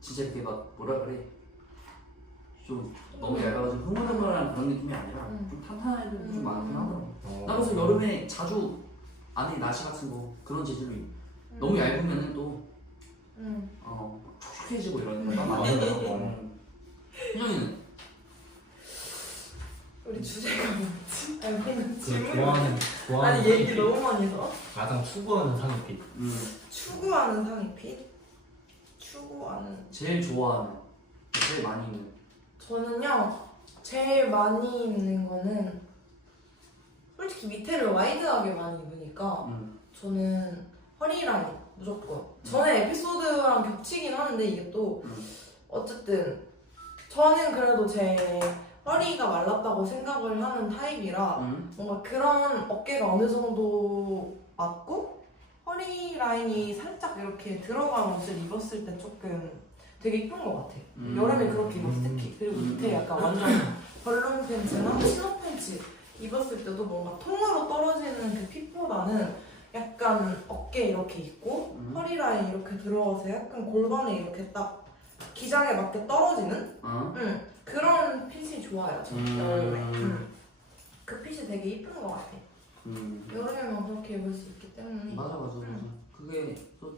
진짜 이렇게 막 뭐라 그래 좀 너무 얇아가지고 흐물흐물한 그런 느낌이 아니라 좀 탄탄한 애들이 좀 많긴 하더라고. 나 그래서 여름에 자주 안에 나시 같은 거 그런 재질로 입어. 너무 얇으면은 또 촉촉해지고 이러는 거가 많이 있어서. 희정이는? 우리 주제가 뭐지? 아니 근데 그 질문이 좋아하는 아니 얘기 상의핏. 너무 많이 해서 가장 추구하는 상의핏. 추구하는 상의핏? 추구하는 제일 좋아하는, 제일 많이 입는. 저는요 제일 많이 입는 거는 솔직히 밑에를 와이드하게 많이 입으니까 저는 허리라인 무조건. 전에 에피소드랑 겹치긴 하는데 이게 또 어쨌든 저는 그래도 제 허리가 말랐다고 생각을 하는 타입이라 뭔가 그런 어깨가 어느 정도 맞고 허리 라인이 살짝 이렇게 들어간 옷을 입었을 때 조금 되게 이쁜 것 같아. 여름에 그렇게 입었을 때 특히. 그리고 밑에 약간 완전 벌룬 팬츠나 치노 팬츠 입었을 때도 뭔가 통으로 떨어지는 그 핏보다는 약간 어깨 이렇게 있고 허리 라인 이렇게 들어와서 약간 골반에 이렇게 딱 기장에 맞게 떨어지는 그런 핏이 좋아요. 저 여름에. 그 핏이 되게 이쁜 것 같아. 여름에만 그렇게 입을 수 있기 때문에. 맞아. 그게 또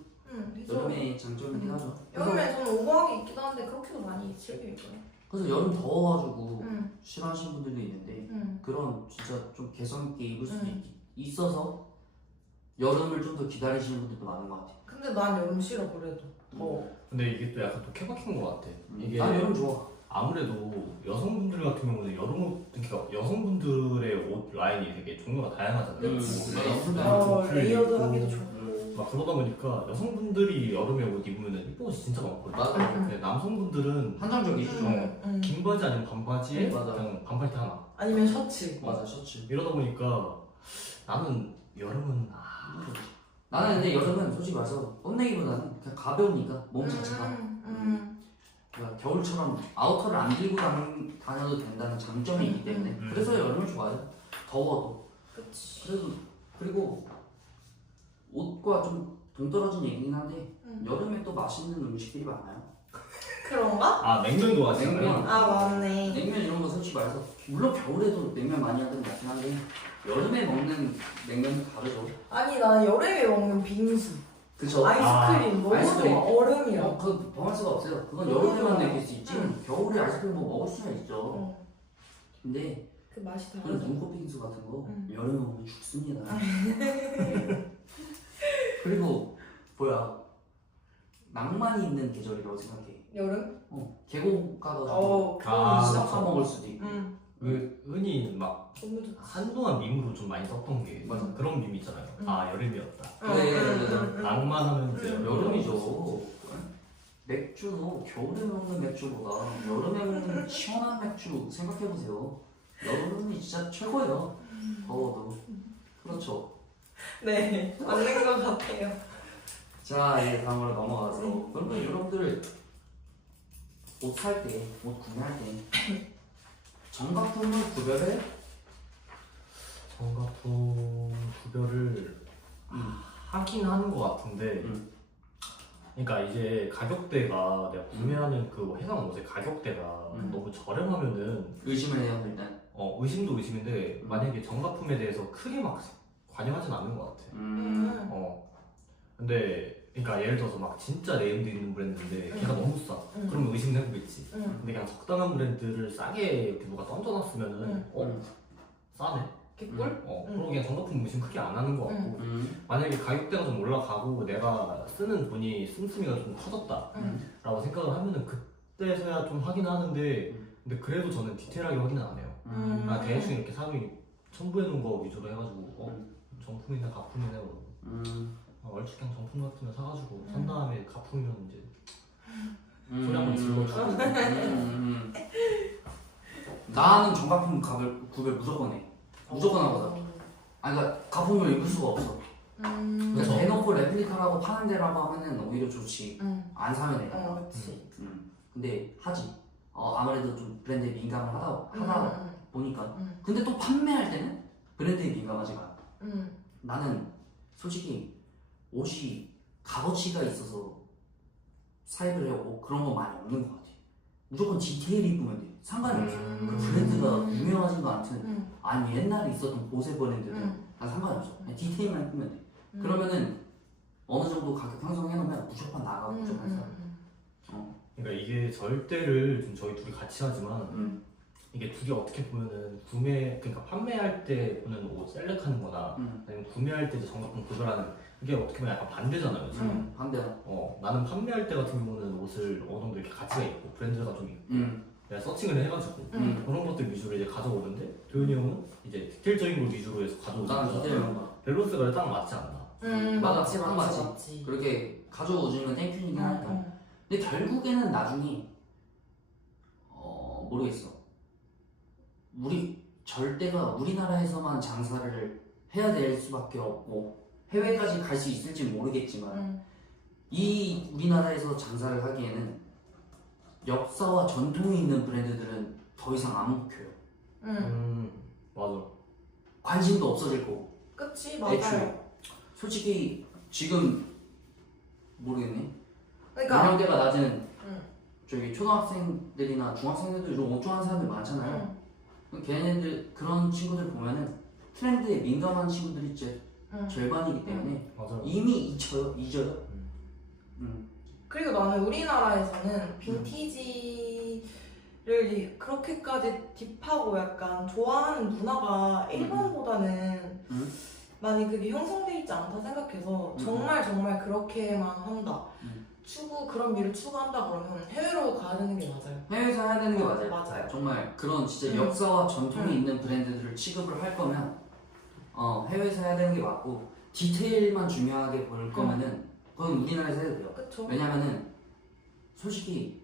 그래서 여름의 장점이긴 하죠. 여름에 저는 오버하게 입기도 하는데 그렇게도 많이 즐겨 입어요. 그래서 여름 더워가지고 싫어하시는 분들도 있는데 그런 진짜 좀 개성 있게 입을 수도 있어서 여름을 좀 더 기다리시는 분들도 많은 것 같아요. 근데 난 여름 싫어 그래도. 근데 이게 또 약간 또 케바케인 것 같아. 이게 난 여름 좋아. 아무래도 여성분들 같은 경우는 여름 옷, 그러니까 여성분들의 옷 라인이 되게 종류가 다양하잖아요. 레이어드 하기도 좋고. 막 그러다 보니까 여성분들이 여름에 옷 입으면 이쁜 옷이 진짜 많거든요. 맞아. 근데 남성분들은 한정적이지. 긴 바지 아니면 반바지에 맞아. 그냥 반팔티 하나. 아니면 셔츠. 맞아, 셔츠. 이러다 보니까 나는 여름은 나는 근데 여름은 솔직히 말해서 뽐내기보다는 그냥 가벼우니까 몸 자체가 그러니까 겨울처럼 아우터를 안 들고 다녀도 된다는 장점이 있기 때문에 그래서 여름을 좋아해요. 더워도. 그치. 그리고 옷과 좀 동떨어진 얘기긴 한데 여름에 또 맛있는 음식들이 많아요. 그런가? 냉면 좋아하시나요? 냉면. 맞네. 냉면 이런 거 솔직히 말해서 물론 겨울에도 냉면 많이 하는 것 같긴 한데 여름에 먹는 냉면은 다르죠. 아니 나 여름에 먹는 빙수. 그쵸? 아이스크림 너무 아이스크림. 좋아. 얼음이랑. 그거 범할 수가 없어요. 그건 너무 여름에만 좋아. 느낄 수 있지. 겨울에 아이스크림 뭐 먹을 수는 있죠. 근데 그 맛이 그런 다르죠. 눈꽃 빙수 같은 거 여름에 먹으면 죽습니다. 그리고 뭐야 낭만이 있는 계절이라고 생각해. 여름? 계곡 가가지고 그런 진짜 진짜 먹을 수도 있고. 흔히 막 너무 좋지. 한동안 밈으로 좀 많이 썼던 게 맞아. 그런 밈 있잖아요. 아 여름이었다. 그래. 낭만하면 이제 여름이죠. 맥주도 겨울에 먹는 맥주보다 여름에 먹는 시원한 맥주 생각해보세요. 여름이 진짜 최고예요. 더워도. 그렇죠. 네, 맞는 것 같아요. 자, 이제 다음으로 넘어가서 그러면 여러분들 옷 살 때, 옷 구매할 때 정가품을 구별해? 정가품 구별을 하긴 하는 것 같은데 그러니까 이제 가격대가 내가 구매하는 그 해당 옷의 가격대가 너무 저렴하면은 의심을 해요 일단. 의심도 의심인데 만약에 정가품에 대해서 크게 막 관여하진 않는 것 같아. 근데 그러니까 예를 들어서 막 진짜 네임드 있는 브랜드인데 걔가 너무 싸. 그러면 의심을 해보겠지. 근데 그냥 적당한 브랜드를 싸게 이렇게 누가 던져놨으면은 싸네. 개꿀? 그리고 그냥 정가품 의심 크게 안 하는 것 같고 만약에 가격대가 좀 올라가고 내가 쓰는 돈이 씀씀이가 좀 커졌다 라고 생각을 하면은 그때서야 좀 확인하는데 근데 그래도 저는 디테일하게 확인은 안 해요. 그냥 대충 이렇게 사람이 첨부해 놓은 거 위주로 해가지고 정품이나 가품이나 얼추 그냥 정품 같으면 사가지고 산 다음에 가품이면 이제 소리 한번 질러주고 나는 정가품 구별 무조건 해. 무조건 하거든. 아니 그러니까 가품을 입을 수가 없어. 그래서 대놓고 레플리카라고 파는 데라고 하면은 오히려 좋지. 안 사면 돼. 그렇지. 근데 하지. 아무래도 좀 브랜드에 민감을 하다 보니까. 근데 또 판매할 때는 브랜드에 민감하지 마. 나는 솔직히 옷이 값어치가 있어서 사입을 하고 그런 거 많이 없는 것 같아. 무조건 디테일 입으면 돼. 상관이 없어. 그 브랜드가 유명하진 거 않든 아니 옛날에 있었던 보세 브랜드든 난 상관이 없어. 그냥 디테일만 입으면 돼. 그러면은 어느 정도 가격 형성해놓으면 무조건 나가고 무조건 사. 그러니까 이게 절대를 좀 저희 둘이 같이 하지만 이게 둘이 어떻게 보면은 그러니까 판매할 때 보는 옷 셀렉하는 거나 아니면 구매할 때 이제 정가품 구별하는 그게 어떻게 보면 약간 반대잖아요 지금. 반대야. 나는 판매할 때 같은 경우는 옷을 어느 정도 이렇게 가치가 있고 브랜드가 좀 있고 내가 서칭을 해가지고 그런 것들 위주로 이제 가져오는데 도현이 형은 이제 디테일적인 걸 위주로 해서 나는 가져오니까 디테일한 거. 밸런스가 딱 맞지 않나. 맞지. 그렇게 가져오시는 건 땡큐이긴 하니까. 근데 결국에는 나중에 모르겠어. 우리나라에서만 장사를 해야 될 수밖에 없고 해외까지 갈 수 있을지 모르겠지만 이 우리나라에서 장사를 하기에는 역사와 전통이 있는 브랜드들은 더 이상 안 먹혀요. 맞아. 관심도 없어질 거고. 그치, 맞아요. 애초에. 솔직히 지금 모르겠네. 그러니까 연령대가 낮은 저기 초등학생들이나 중학생들도 요즘 옷 좋아하는 사람들 많잖아요. 걔네들 그런 친구들 보면은 트렌드에 민감한 친구들이 이제 절반이기 때문에 맞아. 이미 잊어요. 그리고 나는 우리나라에서는 빈티지를 그렇게까지 딥하고 약간 좋아하는 문화가 일본보다는 많이 그게 형성돼 있지 않다 생각해서 정말 그렇게만 한다. 그런 미를 추구한다 그러면 해외로 가야 되는 게 맞아요. 해외에서 해야 되는 게 맞아요. 맞아요. 정말 그런 진짜 역사와 전통이 있는 브랜드들을 취급을 할 거면 해외에서 해야 되는 게 맞고 디테일만 중요하게 볼 거면은 그건 우리나라에서 해도 돼요. 그쵸. 왜냐면은 솔직히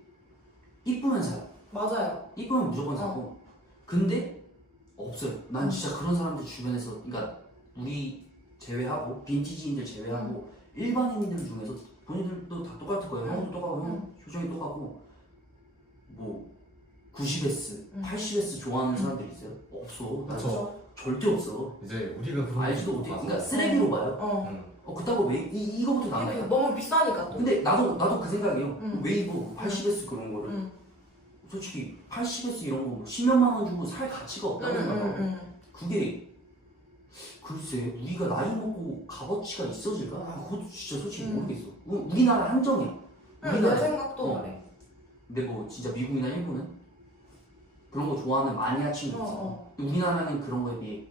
이쁘면 사요. 맞아요. 이쁘면 무조건 사고. 근데 없어요. 난 진짜 그런 사람들 주변에서 그러니까 우리 제외하고 빈티지인들 제외하고 일반인들 중에서 본인들도 다 똑같을 거예요. 형도 똑같고 형 표정이 똑같고 뭐 90S, 80S 좋아하는 사람들 있어요? 없어. 나 진짜 절대 없어. 이제 우리가 그런 알지도 못해. 그러니까 쓰레기로 봐요. 그따고 왜 이거부터 나가야 이게 너무 비싸니까 또. 근데 나도 그 생각이에요. 왜 입어? 80S 그런 거를. 솔직히 80S 이런 거 10몇만 원 주고 살 가치가 없다고 생각하고 그게 글쎄 우리가 나이 먹고 값어치가 있어질까? 그것도 진짜 솔직히 모르겠어. 우리나라 한정이야. 내 생각도 그래. 근데 뭐 진짜 미국이나 일본은 그런 거 좋아하는 마니아 친구 있어. 우리나라는 그런 거에 비해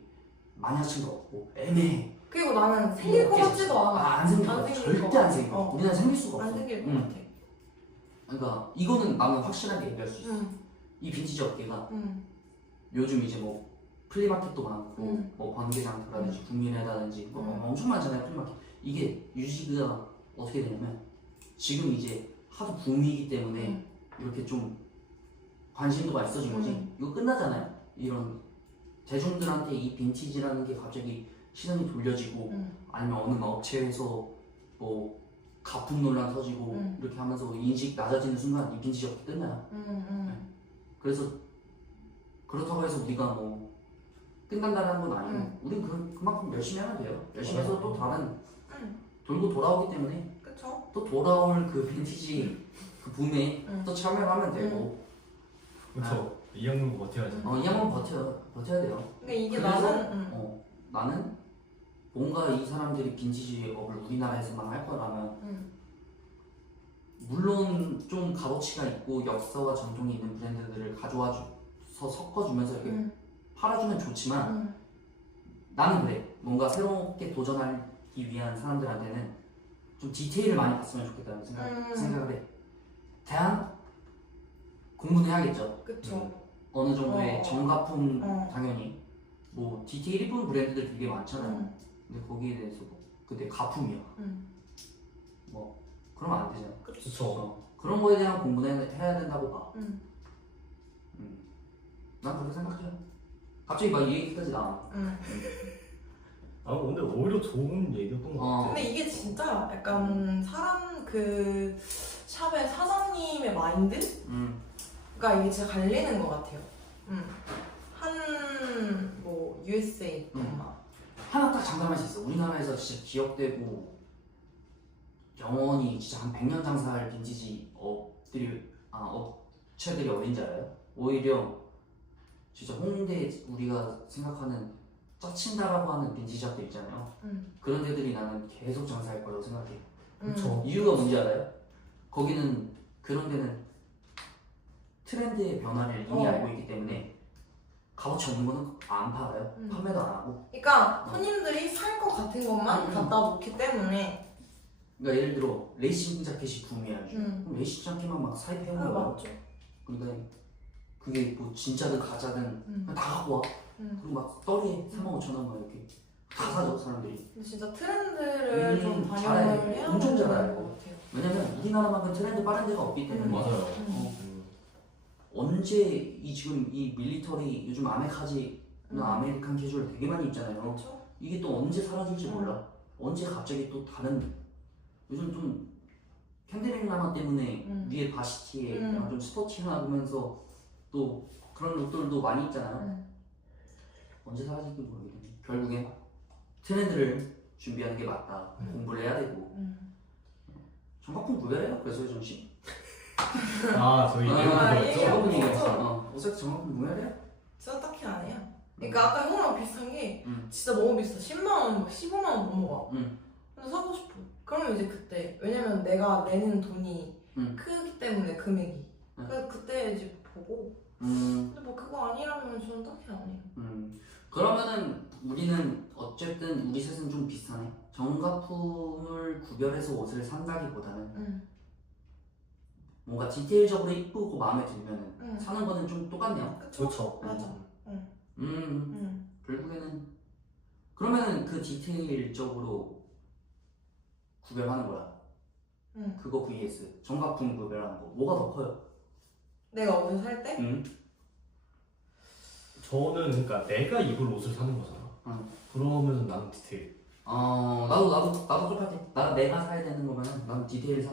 마니아 친구가 없고 애매해. 그리고 나는 생길 것 같지도 않아. 안 생길 안 거야. 생길 절대 것 안 생길 거야. 같아. 우리나라 생길 수가 없어. 안 생길 것 응. 같아. 그러니까 이거는 나는 확실하게 얘기할 수 있어. 응. 이 빈티지 업계가 응. 요즘 이제 뭐 플리마켓도 많고 응. 뭐 번개장터라든지 국민회라든지 뭐 엄청 많잖아요 플리마켓. 이게 유지가 어떻게 되냐면 지금 이제 하도 붐이기 때문에 이렇게 좀 관심도가 있어진 거지. 이거 끝나잖아요. 이런 대중들한테 이 빈티지라는 게 갑자기 시선이 돌려지고 아니면 어느 업체에서 뭐 가품 논란 터지고 이렇게 하면서 인식 낮아지는 순간 이 빈티지 업계 끝나요. 그래서 그렇다고 해서 우리가 뭐 끝난다는 건 아니고 우린 그만큼 열심히 하면 돼요. 열심히 해서 또 다른 돌고 돌아오기 때문에 그쵸? 또 돌아올 그 빈티지 그 붐에 또 참여하면 되고 그렇죠. 이 형은 버텨야죠. 이 양은 버텨야 돼요. 근데 이게 그래서 나는 나는 뭔가 이 사람들이 빈티지 업을 우리나라에서만 할 거라면 물론 좀 값어치가 있고 역사와 전통이 있는 브랜드들을 가져와서 섞어주면서 이렇게 팔아주면 좋지만 나는 그래. 뭔가 새롭게 도전하기 위한 사람들한테는 좀 디테일을 많이 봤으면 좋겠다는 생각을 해. 대한 공부는 해야겠죠. 그쵸. 어느 정도의 정가품 당연히 뭐 디테일 입은 브랜드들 되게 많잖아요. 근데 거기에 대해서 뭐 근데 가품이야. 뭐 그러면 안 되잖아. 그렇죠. 그런 거에 대한 공부는 해야 된다고 봐. 난 그렇게 생각해. 갑자기 막 이 얘기까지 나와. 근데 오히려 좋은 얘기였던 것 같아. 근데 이게 진짜 약간 사람 그 샵의 사장님의 마인드가 이게 진짜 갈리는 것 같아요. 한 뭐 USA 하나 딱 장담할 수 있어. 우리나라에서 진짜 기억되고 영원히 진짜 한 100년 장사할 빈티지 업체들이 어딘지 알아요? 오히려 진짜 홍대 우리가 생각하는 짜친다라고 하는 빈티지샵들 있잖아요. 그런 데들이 나는 계속 장사할 거라고 생각해. 그렇죠. 이유가 뭔지 알아요? 거기는 그런 데는 트렌드의 변화를 이미 알고 있기 때문에 값어치 없는 거는 안 팔아요. 판매도 안 하고. 그러니까 손님들이 살 것 같은 것만 갖다 놓기 때문에. 그러니까 예를 들어 레이싱 자켓이 붐이야 요즘. 그럼 레이싱 자켓만 막 사입해오는 거야. 맞죠. 그러니까 그게 뭐 진짜든 가짜든 그냥 다 갖고 와. 그리고 막 떨이에 45,000원 막 이렇게 다 사죠 사람들이. 근데 진짜 트렌드를 좀 반영을 잘해. 해야 엄청 되는 잘해. 것 같아요. 왜냐면 우리나라만큼 트렌드 빠른 데가 없기 때문에. 맞아요. 언제 이 지금 이 밀리터리 요즘 아메카지나 아메리칸 캐주얼 되게 많이 입잖아요. 그렇죠? 이게 또 언제 사라질지 몰라. 언제 갑자기 또 다른 요즘 좀 캔드릭 라마 때문에 위에 바시티에 약간 좀 스포티하면서 또 그런 룩들도 많이 있잖아요. 언제 사라질지 모르겠네. 결국엔 트렌드를 준비하는 게 맞다. 공부를 해야 되고. 정각품 구별해요. 그래서 요즘 씨. 저희 이게 정각품 없죠. 얘기했어. 어차피 정각품 구별해요? 진짜 딱히 안 해요. 그러니까 아까 형이랑 비슷한 게 진짜 너무 비싸. 10만원, 15만원 넘어가. 근데 사고 싶어. 그러면 이제 그때 왜냐면 내가 내는 돈이 크기 때문에 금액이. 그래서 그때 이제 보고. 근데 뭐 그거 아니라면 저는 딱히 안 해요. 그러면은 우리는 어쨌든 우리 셋은 좀 비슷하네. 정가품을 구별해서 옷을 산다기보다는 뭔가 디테일적으로 이쁘고 마음에 들면은 사는 거는 좀 똑같네요. 그렇죠. 맞아. 결국에는 그러면은 그 디테일적으로 구별하는 거야. 그거 vs 정가품 구별하는 거 뭐가 더 커요? 내가 옷을 살 때? 저는 그러니까 내가 입을 옷을 사는 거잖아. 그러면 나는 디테일. 나도 똑같아. 내가 사야 되는 거면은 나는 디테일 사.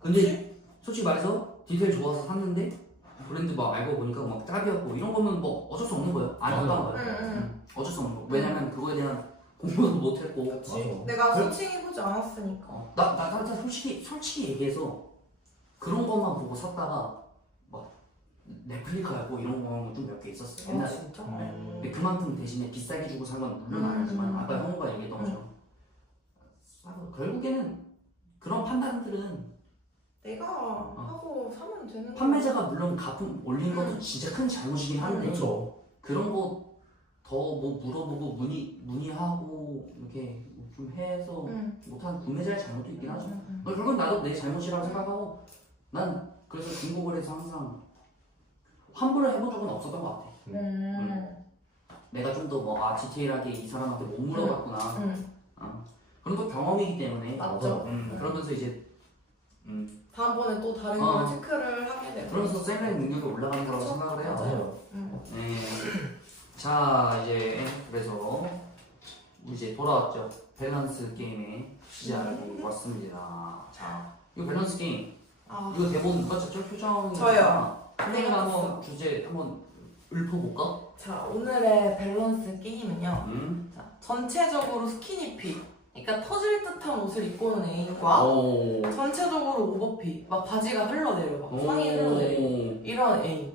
근데 솔직히 말해서 디테일 좋아서 샀는데 브랜드 막 알고 보니까 막 짭이었고 이런 거면 뭐 어쩔 수 없는 거예요. 안 샀다는 거예요. 어쩔 수 없는 거. 왜냐면 그거에 대한 공부도 못했고. 그치? 내가 서칭해보지 않았으니까. 나 솔직히 얘기해서 그런 것만 보고 샀다가 막 레플리카였고 이런 거 좀 몇 개 있었어 옛날에. 진짜? 근데 그만큼 대신에 비싸게 주고 산 건 물론 아니지만 아까 형우가 얘기했던 것처럼 결국에는 그런 판단들은 내가 하고 사면 되는 판매자가 물론 가품 올린 것도 진짜 큰 잘못이긴 한데 그렇죠. 그런 거 더 뭐 물어보고 문의하고 이렇게 좀 해서 못한 구매자의 잘못도 있긴 하죠. 결국은 나도 내 잘못이라고 생각하고 난 그래서 중고거래에서 항상 환불을 해본 적은 없었던 것 같아. 내가 좀 더 뭐 디테일하게 이 사람한테 못 물어봤구나. 그런 또 경험이기 때문에. 맞죠. 그러면서 이제 다음번에 또 다른 걸 체크를 하게 되고. 그러면서 셀렉 능력이 올라가는 거라고 생각을 해요. 맞아요. 네. 자 이제 그래서 이제 돌아왔죠. 밸런스 게임의 시작이 왔습니다. 자 이거 밸런스 게임. 이거 대본 누가 쳤죠? 표정이. 저요. 플레이가 한번 주제 한번 읊어볼까? 자, 오늘의 밸런스 게임은요. 자, 전체적으로 스키니핏. 그러니까 터질 듯한 옷을 입고 오는 애인과 전체적으로 오버핏. 막 바지가 흘러내려. 막 상의 흘러내리고. 이런 애인.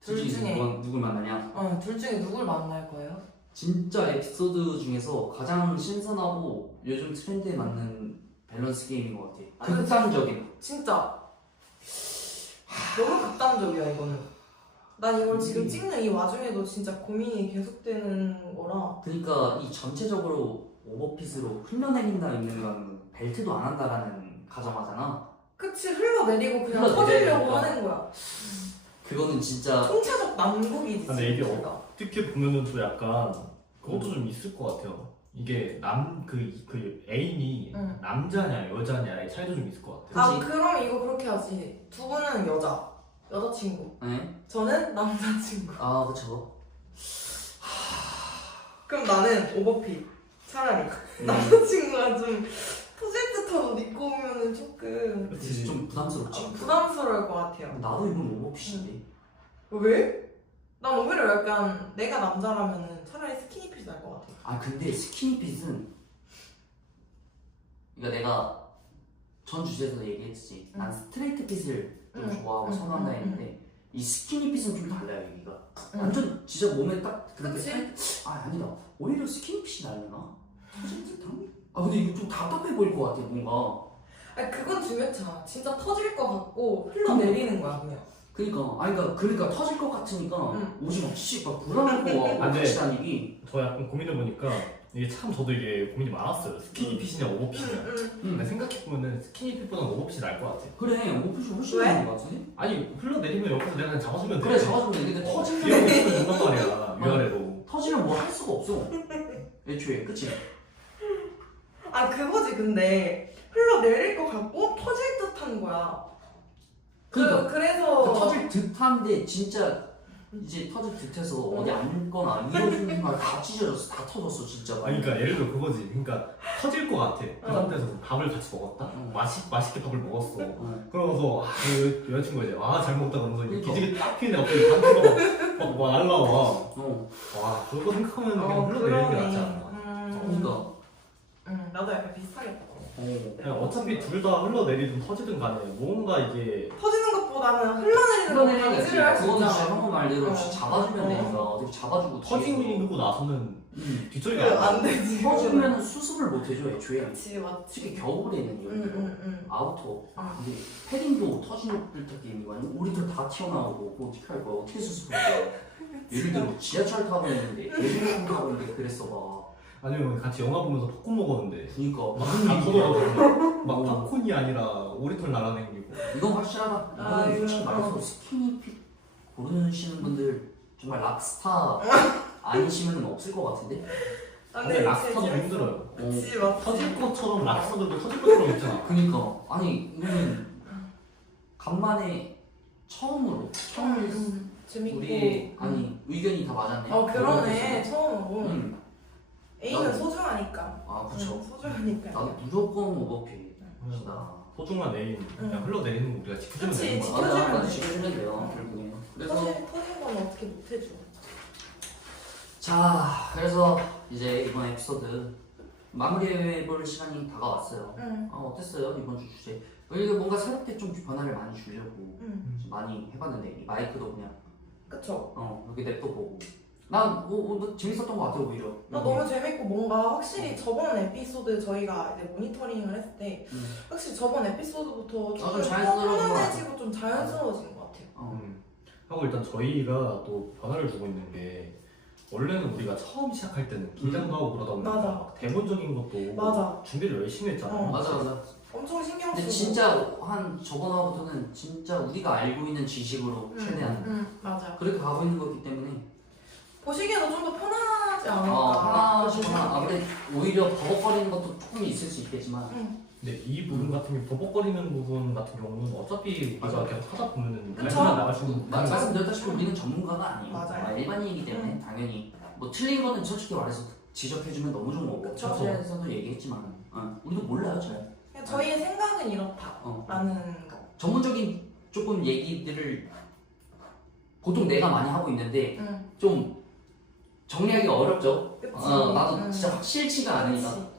둘 중에. 누굴 만나냐? 둘 중에 누굴 만날 거예요? 진짜 에피소드 중에서 가장 신선하고 요즘 트렌드에 맞는 밸런스 게임인 것 같아. 극단적인. 진짜. 너무 극단적이야, 이거는. 난 이걸 지금 찍는 이 와중에도 진짜 고민이 계속되는 거라. 그러니까 이 전체적으로 오버핏으로 흘러내린다 있는 건 벨트도 안 한다라는 가정하잖아. 그치, 흘러내리고 그냥 터지려고 하는 거야. 그거는 진짜 총체적 난국이지. 근데 이게 진짜. 어떻게 보면은 또 약간 그것도 좀 있을 것 같아요. 이게 그 애인이 남자냐 여자냐의 차이도 좀 있을 것 같아요. 그럼 이거 그렇게 하지. 두 분은 여자친구. 네? 저는 남자친구. 그쵸. 그럼 나는 오버핏. 차라리. 남자친구가 좀 터질 듯한 옷 입고 오면은 조금 좀 부담스럽지. 부담스러울 것 같아요. 나도 이건 오버핏인데. 왜? 난 오히려 약간 내가 남자라면은 차라리 스키니핏이 나을 것 같아. 근데 스키니핏은 그러니까 내가 전 주제에서 얘기했지. 난 스트레이트 핏을 좀 좋아하고 선호한다 했는데 이 스키니핏은 좀 달라요 얘기가. 완전 진짜 몸에 딱 그렇게 아니다. 오히려 스키니핏이 나려나? 터질 듯한? 근데 이거 좀 답답해 보일 것 같아 뭔가. 그건 중요치 않아. 진짜 터질 것 같고 흘러내리는 거야 그냥. 그러니까 터질 것 같으니까 옷이 막 막 불안할 거 같이 다니기. 저 약간 고민해보니까 이게 참 저도 이게 고민이 많았어요. 스키니핏이냐 오버핏이냐. 근데 생각해보면은 스키니핏보다는 오버핏이 나을 것 같아. 그래, 오버핏이 훨씬 왜? 나은 것 같은데? 아니 흘러내리면 옆에서 내가 그냥 잡아주면 돼. 그래, 잡아주면 돼. 근데 터지면 뒤에 있으면 된단 말이야. 위아래로. 터지면 뭐 할 수가 없어. 애초에, 그치? 그거지. 근데 흘러내릴 것 같고 터질 듯한 거야. 그래서 터질 듯한데 진짜 이제 터질 듯해서 어디 앉거나 일어서는 순간 다 찢어졌어. 다 터졌어 진짜. 그러니까 예를 들어 그거지. 그러니까 터질 것 같아. 그 상태에서 밥을 같이 먹었다. 맛있게 밥을 먹었어. 그러면서 그 여자친구가 이제 잘 먹었다 그러면서 기지개 딱 피는데 갑자기 반지가 막 날라와. 그거 생각하면 그냥 흘러내리는 게 낫지 않나. 그러니까. 나도 약간 비슷하겠다. 그냥 어차피 둘 다 흘러내리든 터지든 간에 뭔가 이게 터지는 것보다는 흘러내리는 거 방지를 할 수 그거는 진짜 있잖아. 형부 말대로 잡아주면 되니까 어떻게 잡아주고 터지고 나서는 뒷처리가 안 되지. 터지면 수습을 못 해줘 애초에. 그치, 맞지. 특히 겨울에는 이런 아우터. 근데 패딩도 터지는 듯한 게임이고 아니면 우리들 다 튀어나오고 그거 어떻게 할 거야? 어떻게 수습할 거야? 예를 들어 지하철 타고 있는데 대중교통 타고 있는데 그랬어 봐. 아니면 같이 영화 보면서 팝콘 먹었는데 그니까 다 터져가지고 막 팝콘이 아니라 오리털 날아다니고. 이건 확실하다. 이거는 솔직히 말해서 스키니핏 고르시는 분들 정말 락스타 아니시면 없을 것 같은데? 근데 락스타도 힘들어요. 그치, 맞지. 터질 것처럼 락스타들도 터질 것처럼 있잖아. 그니까 이거는 간만에 처음으로 재밌고. 우리 의견이 다 맞았네. 그러네. 처음으로. 애인은 나도- 소중하니까. 그쵸. 소중하니까. 나도 무조건 오버핏이다. 소중한 애인 그냥 흘러내리는 거 우리가 지켜주면 그치, 되는 거야. 맞아, 지켜주면 돼요 결국에. 그래서 터진 건 어떻게 못해줘. 자, 그래서 이제 이번 에피소드 마무리해볼 시간이 다가왔어요. 어땠어요 이번 주 주제? 이거 뭔가 새롭게 좀 변화를 많이 주려고 좀 많이 해봤는데 이 마이크도 그냥 그쵸. 여기 냅둬보고 난 재밌었던 것 같아요 오히려. 너무 재밌고 뭔가 확실히 저번 에피소드 저희가 이제 모니터링을 했을 때 확실히 저번 에피소드부터 좀 자연스러워진 것 편안해지고 좀 자연스러워진 것 같아요. 하고 일단 저희가 또 변화를 주고 있는 게 원래는 우리가 처음 시작할 때는 긴장도 하고 그러다 보니까 맞아. 막 대본적인 것도 맞아. 준비를 열심히 했잖아요. 맞아 맞아. 엄청 신경 근데 쓰고. 진짜 한 저번화부터는 진짜 우리가 알고 있는 지식으로 최대한 맞아. 그렇게 가고 있는 거기 때문에 보시기에도 좀 더 편하지 않을까. 편하시구나. 근데 오히려 버벅거리는 것도 조금 있을 수 있겠지만 근데 이 부분 같은 경우 버벅거리는 부분 같은 경우는 어차피 맞아. 우리가 계속 하다 보면은 그쵸? 발전해 나갈 수 있는 말씀드렸다시피 우리는 전문가가 아니에요. 맞아요. 일반인이기 때문에 당연히 뭐 틀린 거는 솔직히 말해서 지적해주면 너무 좋은 거고 그쵸. 첫째에서도 얘기했지만 우리도 몰라요 잘. 그냥 저희의 생각은 이렇다라는 거. 전문적인 조금 얘기들을 보통 내가 많이 하고 있는데 좀 정리하기가 어렵죠. 그치. 나도 진짜 확실치가 않으니까. 그치.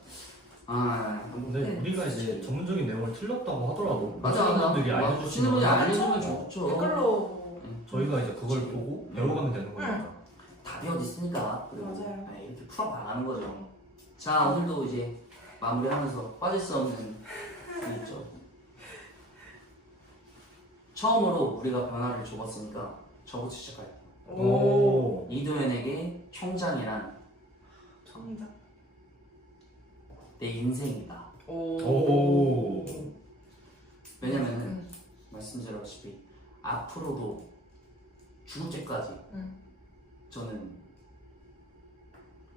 근데 우리가 이제 전문적인 내용을 틀렸다고 하더라도 맞아. 분들이 신입분이 알려주시면 알려주면 좋죠. 댓글로. 저희가 이제 그걸 보고 배워가면 되는 거니까. 답이 어디 있습니까? 그리고 맞아요. 이렇게 풀어나가는 거죠. 자 오늘도 이제 마무리하면서 빠질 수 없는 게 있죠. 처음으로 우리가 변화를 줘봤으니까 저부터 시작할게요. 오. 이도현에게 총장이란 정답. 내 인생이다. 오. 왜냐면은 말씀드렸다시피 앞으로도 죽을 때까지 저는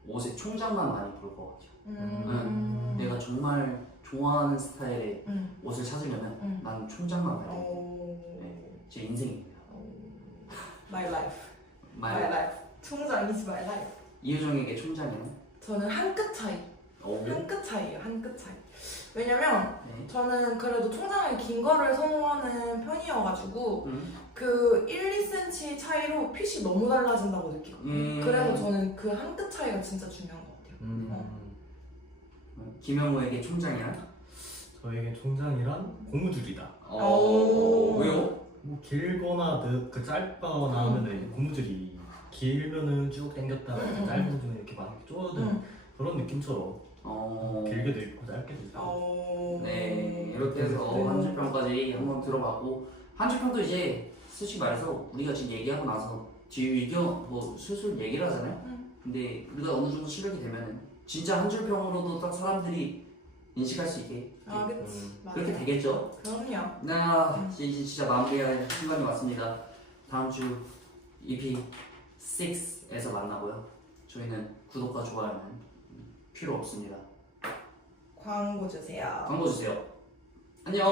옷에 총장만 많이 볼 것 같아요. 내가 정말 좋아하는 스타일의 옷을 찾으려면 나는 총장만 봐야 돼요. 제 인생입니다. My life. My 말 life. 총장 is my life. 이효정에게 총장이는 저는 한 끗 차이. 한 끗 차이예요. 한 끗 차이. 왜냐면 네. 저는 그래도 총장을 긴 거를 선호하는 편이어가지고 그 1, 2cm 차이로 핏이 너무 달라진다고 느끼거든요. 그래서 저는 그 한 끗 차이가 진짜 중요한 것 같아요. 김영우에게 총장이란? 저에게 총장이란 고무줄이다. 왜요? 뭐 길거나 그 짧거나 하면은 고무줄이 길면은 쭉 당겼다가 짧은 줄은 이렇게 막 쪼든 그런 느낌처럼 길게도 있고 짧게도 있고. 네 이렇게 해서 한 줄평까지 한번 들어봤고 한 줄평도 이제 솔직히 말해서 우리가 지금 얘기하고 나서 뒤에 의견 뭐 슬슬 얘기를 하잖아요. 근데 우리가 어느 정도 실력이 되면은 진짜 한 줄평으로도 딱 사람들이 인식할 수 있게 그치. 그렇게 되겠죠. 그럼요. 나 이제 진짜 마무리할 순간이 왔습니다. 다음 주 EP 6에서 만나고요. 저희는 구독과 좋아요는 필요 없습니다. 광고 주세요. 광고 주세요. 안녕.